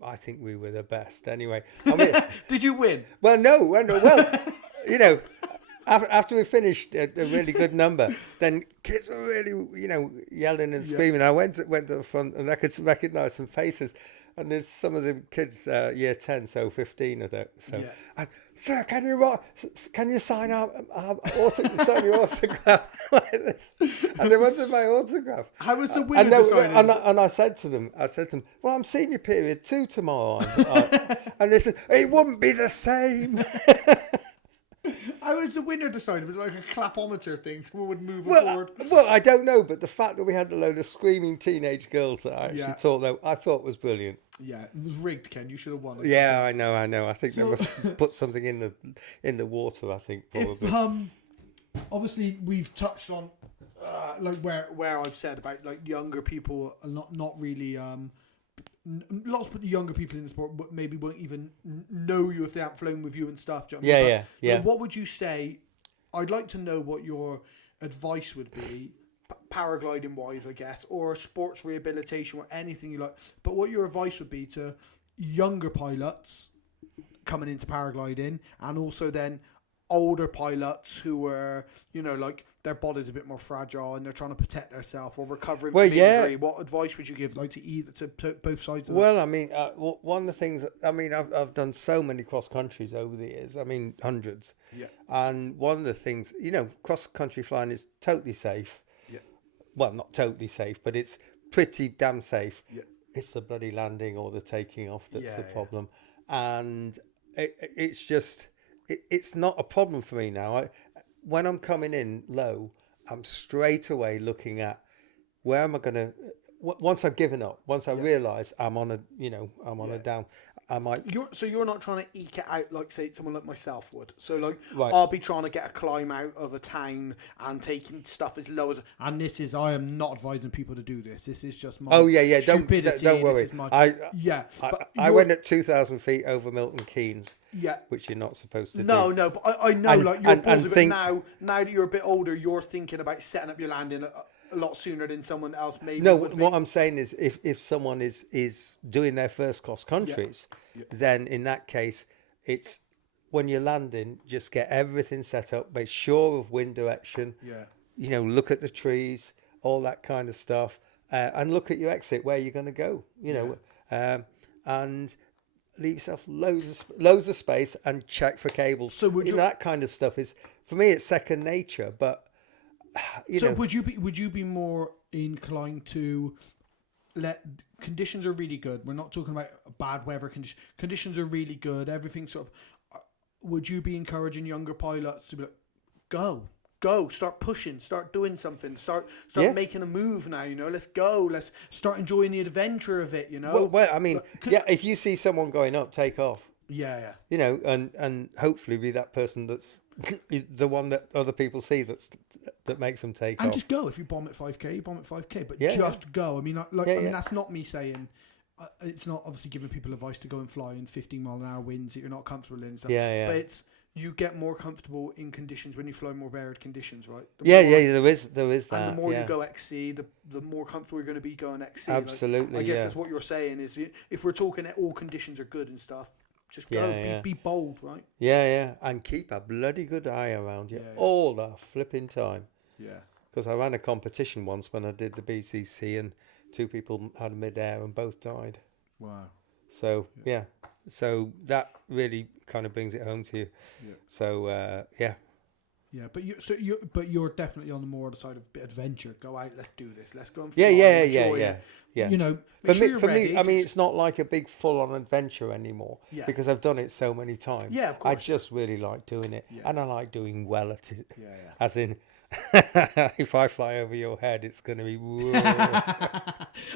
I think we were the best anyway. I mean, did you win? Well, no. You know, after we finished a really good number, then kids were really yelling and screaming. I went to the front and I could recognise some faces. And there's some of the kids, year 10, so 15 of it. So, sir, can you sign sign your autograph like this? And they wanted my autograph. How was the winner decided? And I said to them, well, I'm senior period 2 tomorrow. And they said, it wouldn't be the same. How was the winner decided? Was it like a clapometer thing? Someone would move forward? Well, I don't know, but the fact that we had a load of screaming teenage girls that I actually taught, I thought was brilliant. Yeah, it was rigged, Ken. You should have won. I know. I think they must put something in the water. I think probably. Obviously, we've touched on like where I've said about like younger people are not really lots of younger people in the sport, but maybe won't even know you if they haven't flown with you and stuff. Do you know what I mean? Like, what would you say? I'd like to know what your advice would be, paragliding wise, I guess, or sports rehabilitation or anything you like. But what your advice would be to younger pilots coming into paragliding, and also then older pilots who are, like their body's a bit more fragile and they're trying to protect themselves or recovering from injury. What advice would you give, like to both sides of Well, I mean, one of the things, I've done so many cross countries over the years. I mean, hundreds. Yeah. And one of the things, cross country flying is totally safe. Yeah. Well, not totally safe, but it's pretty damn safe. Yeah. It's the bloody landing or the taking off that's the problem. And it's just... It's not a problem for me now. When I'm coming in low, I'm straight away looking at where am I going to... Once I've given up, once I realise I'm on a down, I might... You're not trying to eke it out like, say, someone like myself would. So, like, I'll be trying to get a climb out of a town and taking stuff as low as... And I am not advising people to do this. This is just my stupidity. Don't worry. I went at 2,000 feet over Milton Keynes. Yeah, which you're not supposed to do. No, but I know, you're positive. But now that you're a bit older, you're thinking about setting up your landing a lot sooner than someone else maybe. No, what I'm saying is, if someone is doing their first cross countries, then in that case, it's when you're landing, just get everything set up, make sure of wind direction. Yeah. Look at the trees, all that kind of stuff, and look at your exit where you're going to go. And leave yourself loads of space and check for cables. So that kind of stuff is, for me, it's second nature. But would you be more inclined to let conditions are really good? We're not talking about bad weather conditions. Conditions are really good. Everything sort of. Would you be encouraging younger pilots to be like, go go, start pushing, start doing something, start Yeah. making a move now. Let's go. Let's start enjoying the adventure of it. Well, I mean, if you see someone going up, take off. Yeah. And hopefully be that person that's the one that other people see that makes them take And off. just go. If you bomb at 5k, you bomb at 5k. But Yeah, just go. I mean, that's not me saying. It's not obviously giving people advice to go and fly in 15-mile-an-hour winds that you're not comfortable in and stuff. Yeah. But it's you get more comfortable in conditions when you fly more varied conditions, right? There is that. And the more you go XC, the more comfortable you're going to be going XC. Absolutely. I guess that's what you're saying is if we're talking that all conditions are good and stuff, just go. Be bold, right? Yeah. And keep a bloody good eye around you all the flipping time. Yeah. Because I ran a competition once when I did the BCC and 2 people had mid-air and both died. Wow. So, yeah. So that really kind of brings it home to you. Yeah. So, yeah. Yeah, but you're definitely on the more the side of adventure. Go out, let's do this. Let's go and Yeah. Yeah. For me, I mean, it's not like a big full-on adventure anymore because I've done it so many times. Yeah, of course. I just really like doing it, and I like doing well at it. Yeah. As in, if I fly over your head, it's going to be.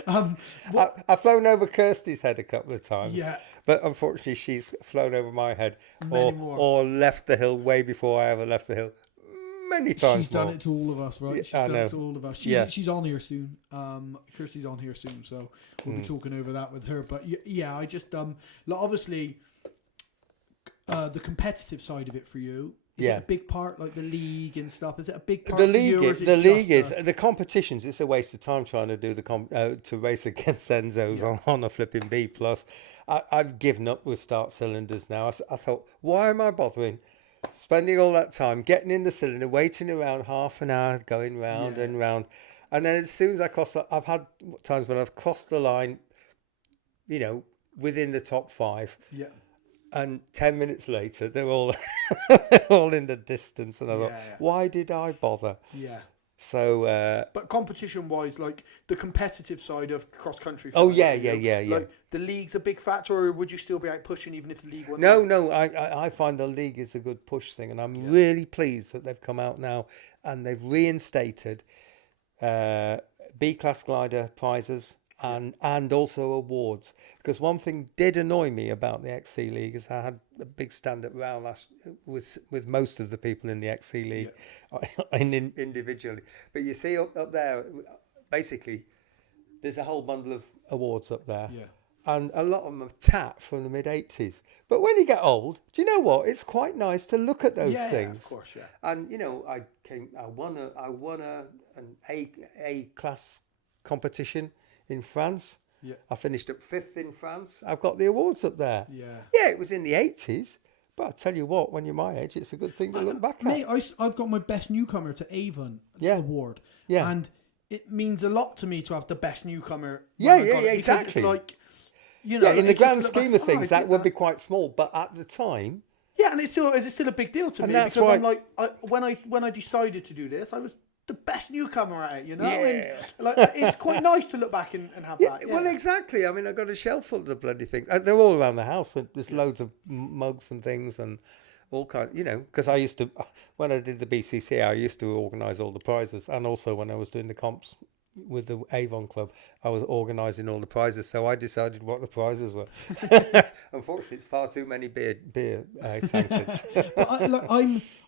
I've flown over Kirsty's head a couple of times. Yeah. But unfortunately, she's flown over my head More. or left the hill way before I ever left the hill. Many times She's done it to all of us, right? She's done it to all of us. She's on here soon. Kirsty's on here soon, so we'll be talking over that with her. But yeah, I just obviously the competitive side of it for you. Is it a big part, like the league and stuff? Is it a big part the for league you? Or is it the just league is the competitions. It's a waste of time trying to do to race against Enzo's on a flipping B plus. I've given up with start cylinders now. I thought, why am I bothering spending all that time getting in the cylinder, waiting around half an hour, going round and round, and then as soon as I've had times when I've crossed the line, within the top 5. Yeah. And 10 minutes later, they're all they're all in the distance, and I thought, why did I bother? Yeah. So, but competition-wise, like the competitive side of cross-country. Oh flying, yeah. Like the league's a big factor, or would you still be out pushing even if the league wasn't? No. I find the league is a good push thing, and I'm really pleased that they've come out now and they've reinstated B-class glider prizes. And also awards, because one thing did annoy me about the XC League is I had a big stand-up row with most of the people in the XC League individually. But you see up there, basically, there's a whole bundle of awards up there. Yeah. And a lot of them are tat from the mid-80s. But when you get old, do you know what? It's quite nice to look at those things. Yeah, of course, yeah. And I won an A-class competition in France. Yeah. I finished up 5th in France. I've got the awards up there. Yeah. Yeah, it was in the 80s. But I tell you what, when you're my age, it's a good thing to look back at. Mate, I've got my best newcomer to Avon award. Yeah. And it means a lot to me to have the best newcomer. Exactly. It's like, in the grand scheme of things, that would be quite small. But at the time... Yeah, and it's still a big deal to me. That's because why... I'm like, when I decided to do this, I was the best newcomer at it, and like it's quite nice to look back and have that. Yeah. Well, exactly. I mean, I've got a shelf full of the bloody things. They're all around the house. There's loads of mugs and things and all kinds. Because I used to, when I did the BCC, I used to organise all the prizes, and also when I was doing the comps with the Avon Club, I was organising all the prizes. So I decided what the prizes were. Unfortunately, it's far too many beer tankers. But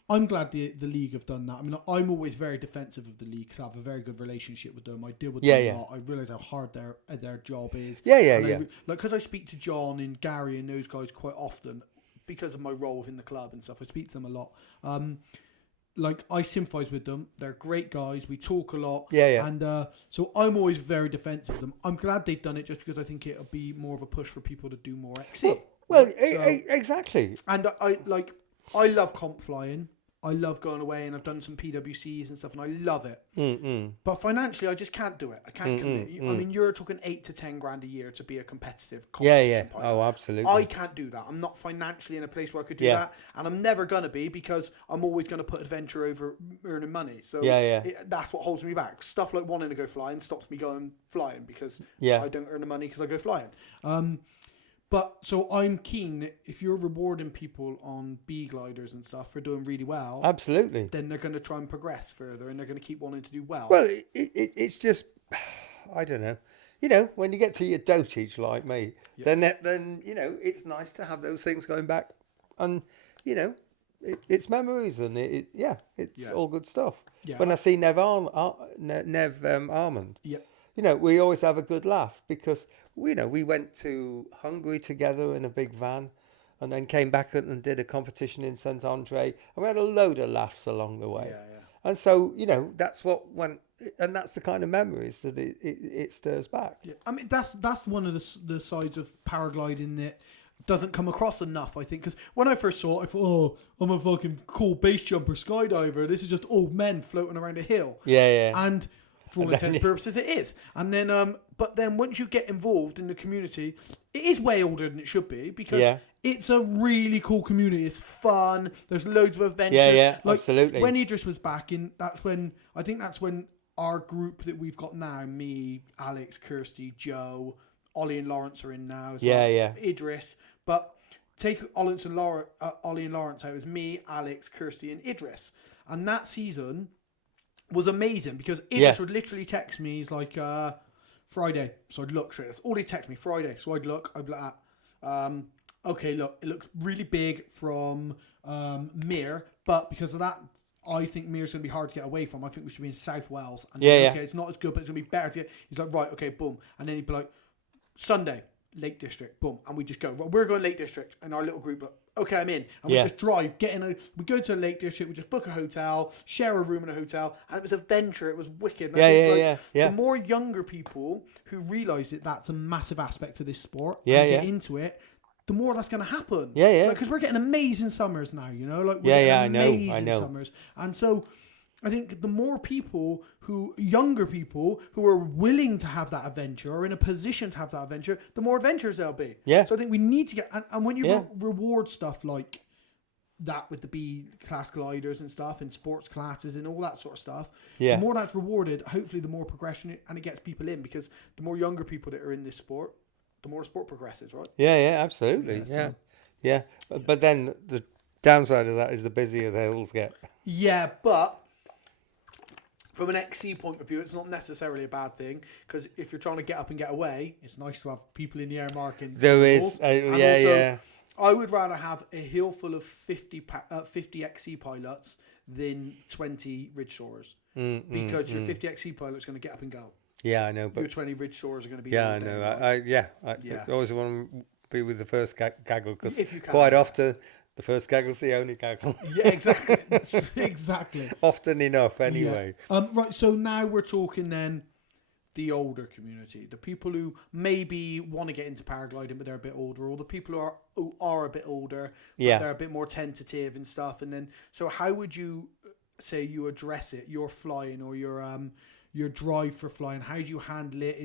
I'm glad the league have done that. I mean, I'm always very defensive of the league because I have a very good relationship with them. I deal with them a lot. I realise how hard their job is. Because I speak to John and Gary and those guys quite often because of my role within the club and stuff. I speak to them a lot. I sympathise with them. They're great guys. We talk a lot. And so I'm always very defensive of them. I'm glad they've done it just because I think it'll be more of a push for people to do more XC. Exactly. And I love comp flying. I love going away, and I've done some PWCs and stuff, and I love it. But financially, I just can't do it. I can't commit. I mean, you're talking 8 to 10 grand a year to be a competitive competition pilot. Oh, absolutely. I can't do that. I'm not financially in a place where I could do that, and I'm never gonna be because I'm always gonna put adventure over earning money. So that's what holds me back. Stuff like wanting to go flying stops me going flying because I don't earn the money because I go flying. But so I'm keen that if you're rewarding people on bee gliders and stuff for doing really well, Absolutely. then they're going to try and progress further and they're going to keep wanting to do well. Well, it's just, I don't know. You know, when you get to your dotage like me, then you know, it's nice to have those things going back, and you know, it's memories, and it's all good stuff. Yeah. When I see Nev Armand, Yeah. you know, we always have a good laugh because you know we went to Hungary together in a big van, and then came back and did a competition in Saint Andre, and we had a load of laughs along the way. Yeah, yeah. And so you know that's and that's the kind of memories that it stirs back. Yeah. I mean, that's one of the sides of paragliding that doesn't come across enough, I think, because when I first saw it, I thought, oh, I'm a fucking cool base jumper skydiver. This is just old men floating around a hill. Yeah. And for all intents and purposes, it is. And then, but then once you get involved in the community, it is way older than it should be because it's a really cool community. It's fun. There's loads of adventures. Yeah, like, absolutely. When Idris was back in, that's when our group that we've got now, me, Alex, Kirsty, Joe, Ollie and Lawrence are in now as well. Yeah. Idris. But take Ollie and Lawrence out as me, Alex, Kirsty and Idris. And that season was amazing because Idris would literally text me. He's like, Friday. So I'd look straight. That's all he'd text me, Friday. So I'd look. I'd be like, okay, look, it looks really big from Mir. But because of that, I think Mir's going to be hard to get away from. I think we should be in South Wales. And okay, it's not as good, but it's going to be better to get. He's like, right, okay, boom. And then he'd be like, Sunday, Lake District, boom. And we just go, right, we're going Lake District. And our little group, like, okay, I'm in. And we just drive, we go to Lake District, we just book a hotel, share a room in a hotel. And it was adventure. It was wicked. And the more younger people who realise that that's a massive aspect of this sport and get into it, the more that's going to happen. Because we're getting amazing summers now, you know? Like, we're getting amazing summers. And so I think the more younger people who are willing to have that adventure or in a position to have that adventure, the more adventures there'll be. Yeah. So I think we need to get, and when you reward stuff like that with the B class gliders and stuff and sports classes and all that sort of stuff, the more that's rewarded, hopefully the more progression and it gets people in because the more younger people that are in this sport, the more the sport progresses, right? Yeah, absolutely. Yeah. But then the downside of that is the busier the hills get. Yeah, but from an XC point of view, it's not necessarily a bad thing because if you're trying to get up and get away, it's nice to have people in the air marking. There is, I would rather have a hill full of 50 XC pilots than 20 ridge soarers because your 50 XC pilot's going to get up and go. Yeah, I know. But your 20 ridge soarers are going to be. Yeah, I know. I always want to be with the first gaggle because quite often the first gaggle's the only gaggle. Yeah, exactly. Exactly. Often enough, anyway. Yeah. Right. So now we're talking then the older community, the people who maybe want to get into paragliding but they're a bit older, or the people who are a bit older but they're a bit more tentative and stuff. And then, so how would you say you address it? Your flying or your drive for flying? How do you handle it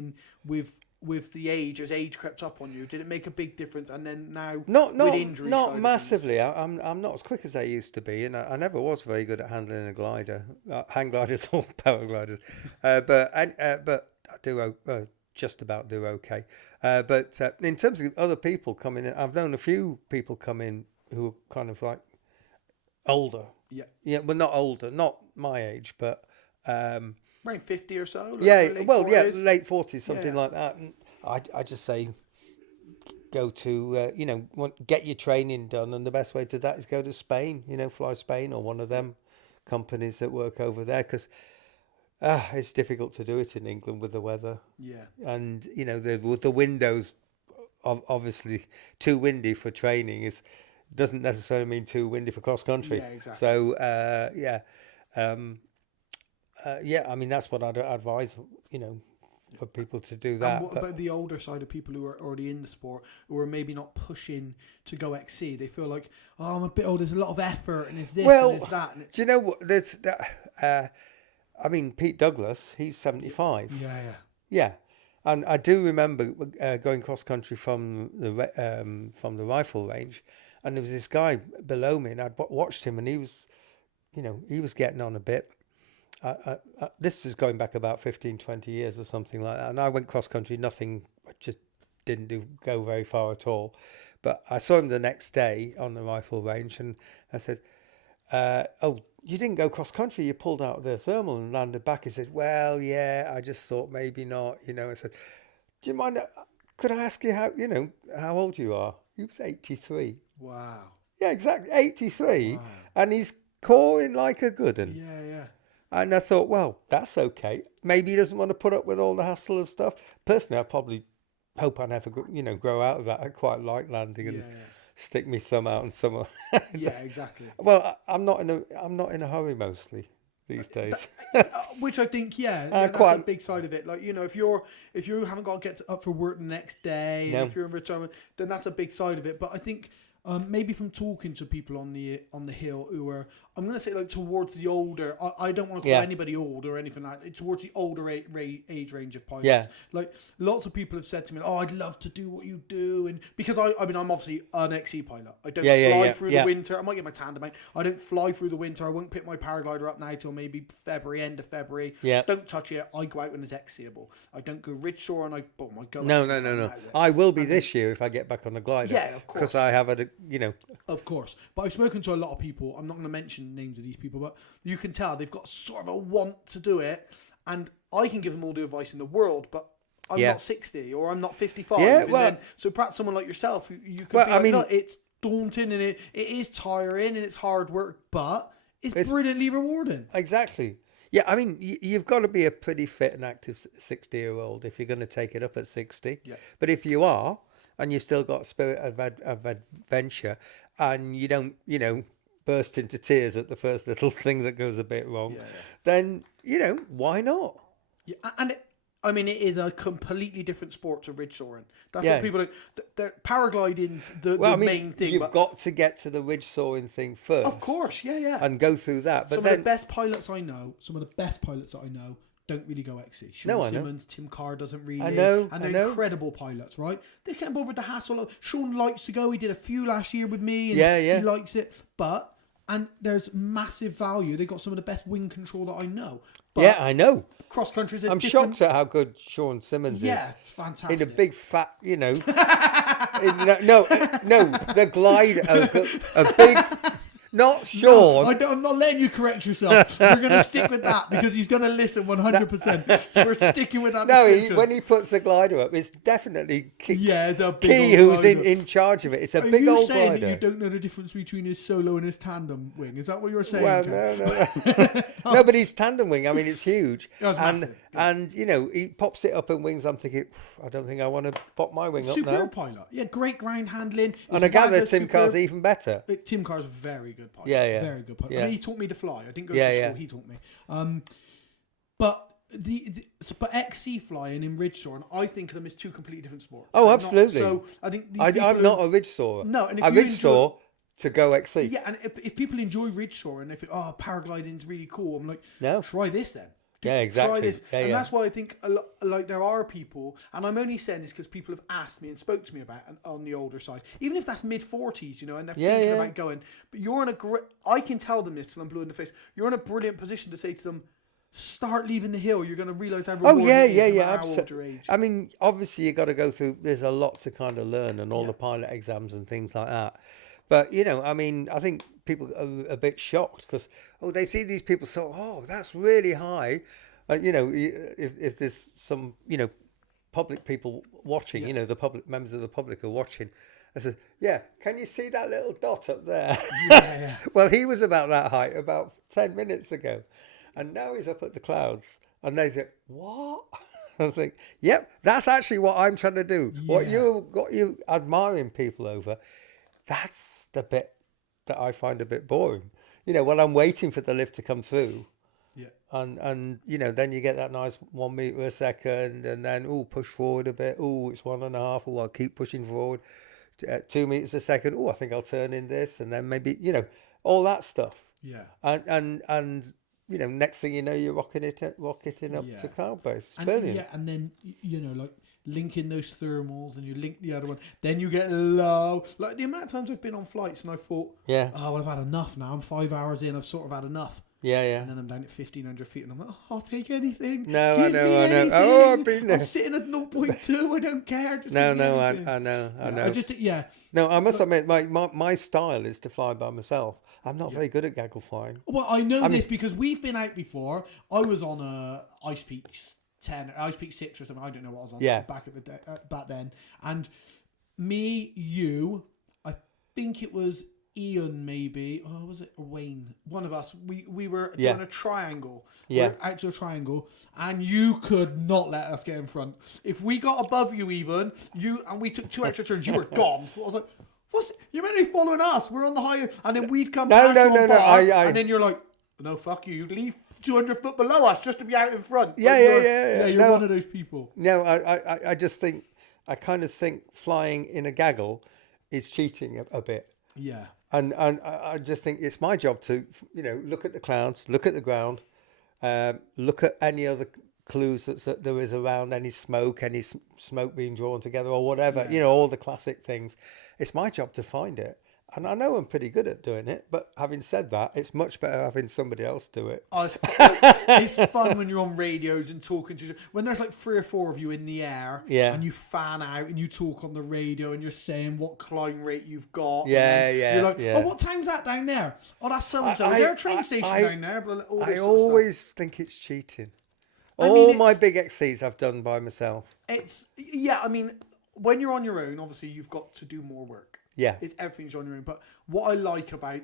with the age, as age crept up on you? Did it make a big difference? And then now with injuries, not massively. I'm not as quick as I used to be, and I never was very good at handling a glider, hang gliders or paragliders. But I do just about do okay. But in terms of other people coming in, I've known a few people come in who are kind of like older. Yeah, well, not older, not my age, but around 50 or so. Late 40s, something like that. And I just say, go to get your training done, and the best way to that is go to Spain. Fly Spain or one of them companies that work over there, because it's difficult to do it in England with the weather. Yeah, and the windows, obviously too windy for training doesn't necessarily mean too windy for cross country. Yeah, exactly. So I mean, that's what I'd advise, for people to do that. And what about the older side of people who are already in the sport, who are maybe not pushing to go XC? They feel like, oh, I'm a bit old, there's a lot of effort, and there's this and there's that. And do you know what? There's that. I mean, Pete Douglas, he's 75. Yeah. And I do remember going cross country from the rifle range, and there was this guy below me, and I'd watched him, and he was getting on a bit. This is going back about 15, 20 years or something like that. And I went cross country, nothing, just didn't go very far at all. But I saw him the next day on the rifle range, and I said, "Oh, you didn't go cross country. You pulled out the thermal and landed back." He said, "Well, yeah, I just thought maybe not." I said, "Do you mind? Could I ask you how old you are?" He was 83. Wow. Yeah, exactly, 83, Wow. and he's coring like a good one. Yeah. And I thought, well, that's okay. Maybe he doesn't want to put up with all the hassle of stuff. Personally, I probably hope I never, grow out of that. I quite like landing and stick my thumb out and some. Yeah, exactly. Well, I'm not in a hurry mostly these days. Which I think, that's a big side of it. Like, if you haven't got to get up for work the next day, and if you're in retirement, then that's a big side of it. But I think maybe from talking to people on the hill who are, I'm going to say, like, towards the older, I don't want to call anybody old or anything like that, towards the older age range of pilots. Yeah. Like, lots of people have said to me, "Oh, I'd love to do what you do," and because I'm obviously an XC pilot. I don't fly through the winter. I might get my tandem out. I don't fly through the winter. I won't pick my paraglider up now till maybe end of February. Yeah. Don't touch it. I go out when it's XCable. I don't go ridgeshore, and I go. No. I will be this year if I get back on the glider. Yeah, of course. Because I have Of course. But I've spoken to a lot of people. I'm not going to mention names of these people, but you can tell they've got sort of a want to do it. And I can give them all the advice in the world, but I'm not 60 or I'm not 55. Yeah, so perhaps someone like yourself, you could look, it's daunting and it is tiring and it's hard work, but it's brilliantly rewarding. Exactly. Yeah, I mean, you've got to be a pretty fit and active 60-year-old if you're going to take it up at 60. Yeah. But if you are, and you've still got a spirit of adventure, and you don't, burst into tears at the first little thing that goes a bit wrong, then, why not? Yeah, and it is a completely different sport to ridge soaring. That's what people do. Paragliding's the main thing. You've got to get to the ridge soaring thing first. Of course, yeah. And go through that. But some of the best pilots I know, don't really go XC. Sean Simmons, Tim Carr doesn't really. I know. And they're incredible pilots, right? They can't bother the hassle. Sean likes to go. He did a few last year with me. And he likes it. And there's massive value. They've got some of the best wing control that I know. But I know. Cross country's I'm shocked at how good Sean Simmons is. Yeah, fantastic. In a big fat, no, the glider, a big. Not Sean. No, I'm not letting you correct yourself. We're going to stick with that because he's going to listen 100%. So we're sticking with that. No, when he puts the glider up, it's definitely it's a big Key who's in charge of it. It's a big old glider. Are you saying that you don't know the difference between his solo and his tandem wing? Is that what you're saying? Well, no. No, but his tandem wing, I mean, it's huge. And he pops it up in wings. I'm thinking, I don't think I want to pop my wing up now. Superb pilot. Yeah, great ground handling. And I gather Tim Carr's even better. Tim Carr's very good pilot. Yeah. Very good pilot. I mean, he taught me to fly. I didn't go to school. He taught me. But but XC flying in ridge soaring, I think of them as two completely different sports. Oh, absolutely. So I think I'm not a ridge soarer. No, and if I ridge soar to go XC. Yeah, and if people enjoy ridge soaring, they think, paragliding's really cool. I'm like, no, try this then. Yeah, exactly. Try this. And that's why I think like there are people, and I'm only saying this because people have asked me and spoke to me about it on the older side, even if that's mid-40s, and they're thinking about going. But you're in I can tell them this and I'm blue in the face. You're in a brilliant position to say to them, start leaving the hill. You're going to realise how rewarding it is no matter how old your age. I mean, obviously you got to go through. There's a lot to kind of learn and all the pilot exams and things like that. But I mean, I think people are a bit shocked because they see these people that's really high. If there's some public people watching, the public members of the public are watching. I said, can you see that little dot up there? Yeah. Well, he was about that height about 10 minutes ago. And now he's up at the clouds. And they say, what? I think, yep, that's actually what I'm trying to do. Yeah. What you admiring people over, that's the bit that I find a bit boring. When I'm waiting for the lift to come through. Yeah. And then you get that nice 1 meter a second, and then push forward a bit. It's 1.5. I'll keep pushing forward. 2 meters a second. I think I'll turn in this, and then maybe all that stuff. Yeah. And next thing you know, you're rocketing up to cloud base. It's brilliant. Yeah, and then like linking those thermals, and you link the other one. Then you get low. Like the amount of times I've been on flights, and I thought, I've had enough now. I'm 5 hours in. I've sort of had enough. Yeah, yeah. And then I'm down at 1,500 feet, and I'm like, I'll take anything. No, Give I know, me I know. anything. Oh, I've been there. I'm sitting at 0.2. I don't care. Just No, give me no, anything. I know, I know. I just, No, I must admit, my style is to fly by myself. I'm not very good at gaggle flying. Well, I know this because we've been out before. I was on a Ice Peak 10, Ice Peak 6 or something. I don't know what I was on back at the day, back then. And me, you, I think it was Ian, maybe. Oh, was it Wayne? One of us. We were doing a triangle. Yeah. We were out to a triangle, and you could not let us get in front. If we got above you, even and we took 2 extra turns, you were gone. So I was like, you're meant to be following us. We're on the higher, and then we'd come back on bar, and then you're like, no, fuck you. You'd leave 200 foot below us just to be out in front. Yeah. You're one of those people. No, I just think, I kind of think flying in a gaggle is cheating a bit. Yeah. And I just think it's my job to, look at the clouds, look at the ground, look at any other clues that there is around, any smoke being drawn together or whatever, all the classic things. It's my job to find it. And I know I'm pretty good at doing it, but having said that, it's much better having somebody else do it. Oh, it's fun when you're on radios and talking to when there's like 3 or 4 of you in the air, and you fan out and you talk on the radio and you're saying what climb rate you've got. You're like, oh, what time's that down there? Oh, that's so and so. Is there a train station down there? I always think it's cheating. All my big XCs I've done by myself. When you're on your own, obviously you've got to do more work. Yeah, everything's on your own. But what I like about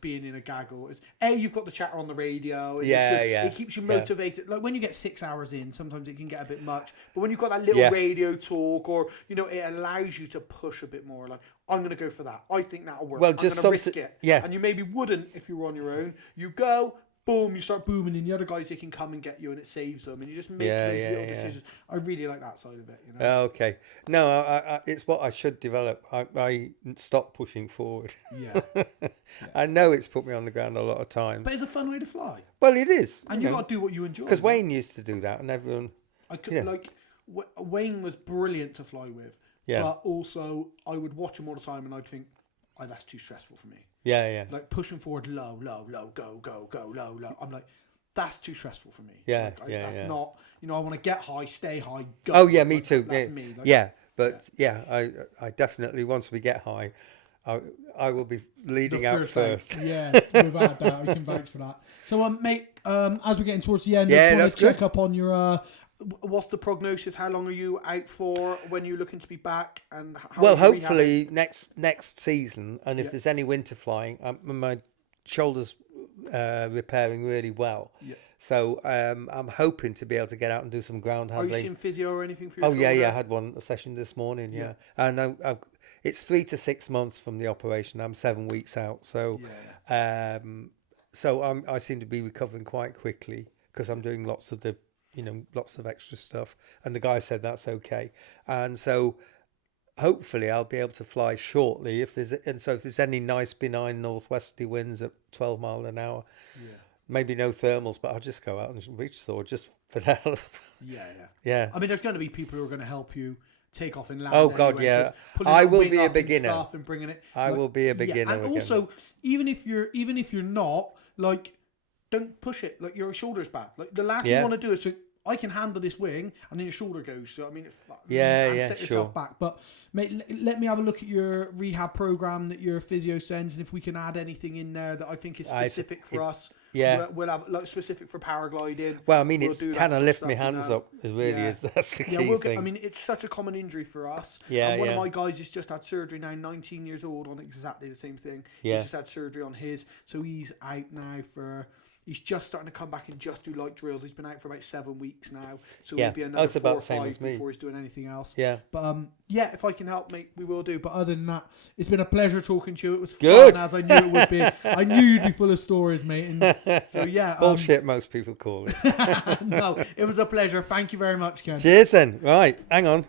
being in a gaggle is you've got the chatter on the radio. It keeps you motivated. Like when you get 6 hours in, sometimes it can get a bit much. But when you've got that little radio talk, or it allows you to push a bit more. Like I'm going to go for that. I think that'll work. Well, I'm going just to risk it. Yeah, and you maybe wouldn't if you were on your own. You go. Boom, you start booming, and the other guys, they can come and get you, and it saves them, and you just make those little decisions. I really like that side of it. Okay. No, it's what I should develop. I stop pushing forward. Yeah. I know it's put me on the ground a lot of times. But it's a fun way to fly. Well, it is. And you got to do what you enjoy. Because Wayne used to do that, and everyone... Wayne was brilliant to fly with. Yeah. But also, I would watch him all the time, and I'd think, that's too stressful for me. Yeah. Like pushing forward low, go, low. I'm like, that's too stressful for me. Yeah, That's not, I want to get high, stay high, go. Oh, yeah, me too. That's me. I definitely, once we get high, I will be leading out first. Yeah, without doubt, we can vouch for that. So, mate, as we're getting towards the end, I just want to check up on your... what's the prognosis? How long are you out for? When are you looking to be back? And hopefully next season. And if there's any winter flying, my shoulder's repairing really well. Yeah. So I'm hoping to be able to get out and do some ground handling. Are you seeing physio or anything for your shoulder? Yeah. I had a session this morning. Yeah. And it's 3 to 6 months from the operation. I'm 7 weeks out. So I seem to be recovering quite quickly because I'm doing lots of extra stuff, and the guy said that's okay, and so hopefully I'll be able to fly shortly if there's any nice benign northwesterly winds at 12 mile an hour. Maybe no thermals, but I'll just go out and reach Thor just for the hell of yeah. I mean, there's going to be people who are going to help you take off and land. Oh God, anyway, I will be a beginner. And bringing it. I will be a beginner. And also, even if you're not, like, don't push it. Like your shoulder's bad. Like the last thing you want to do is think, I can handle this wing, and then your shoulder goes. So I mean, set yourself back. But mate, let me have a look at your rehab program that your physio sends, and if we can add anything in there that I think is specific for us. Yeah, we'll have like specific for paragliding. Well, I mean, it's kind of lift my hands up. Is that's the key thing. I mean, it's such a common injury for us. Yeah, and one of my guys has just had surgery now, 19 years old, on exactly the same thing. He's just had surgery on his, so he's out now for. He's just starting to come back and just do light drills. He's been out for about 7 weeks now. So it'll be another 4 or 5 before he's doing anything else. Yeah. But if I can help, mate, we will do. But other than that, it's been a pleasure talking to you. It was good, fun, as I knew it would be. I knew you'd be full of stories, mate. And so, yeah. Bullshit, most people call it. No, it was a pleasure. Thank you very much, Ken. Cheers then. Right, hang on.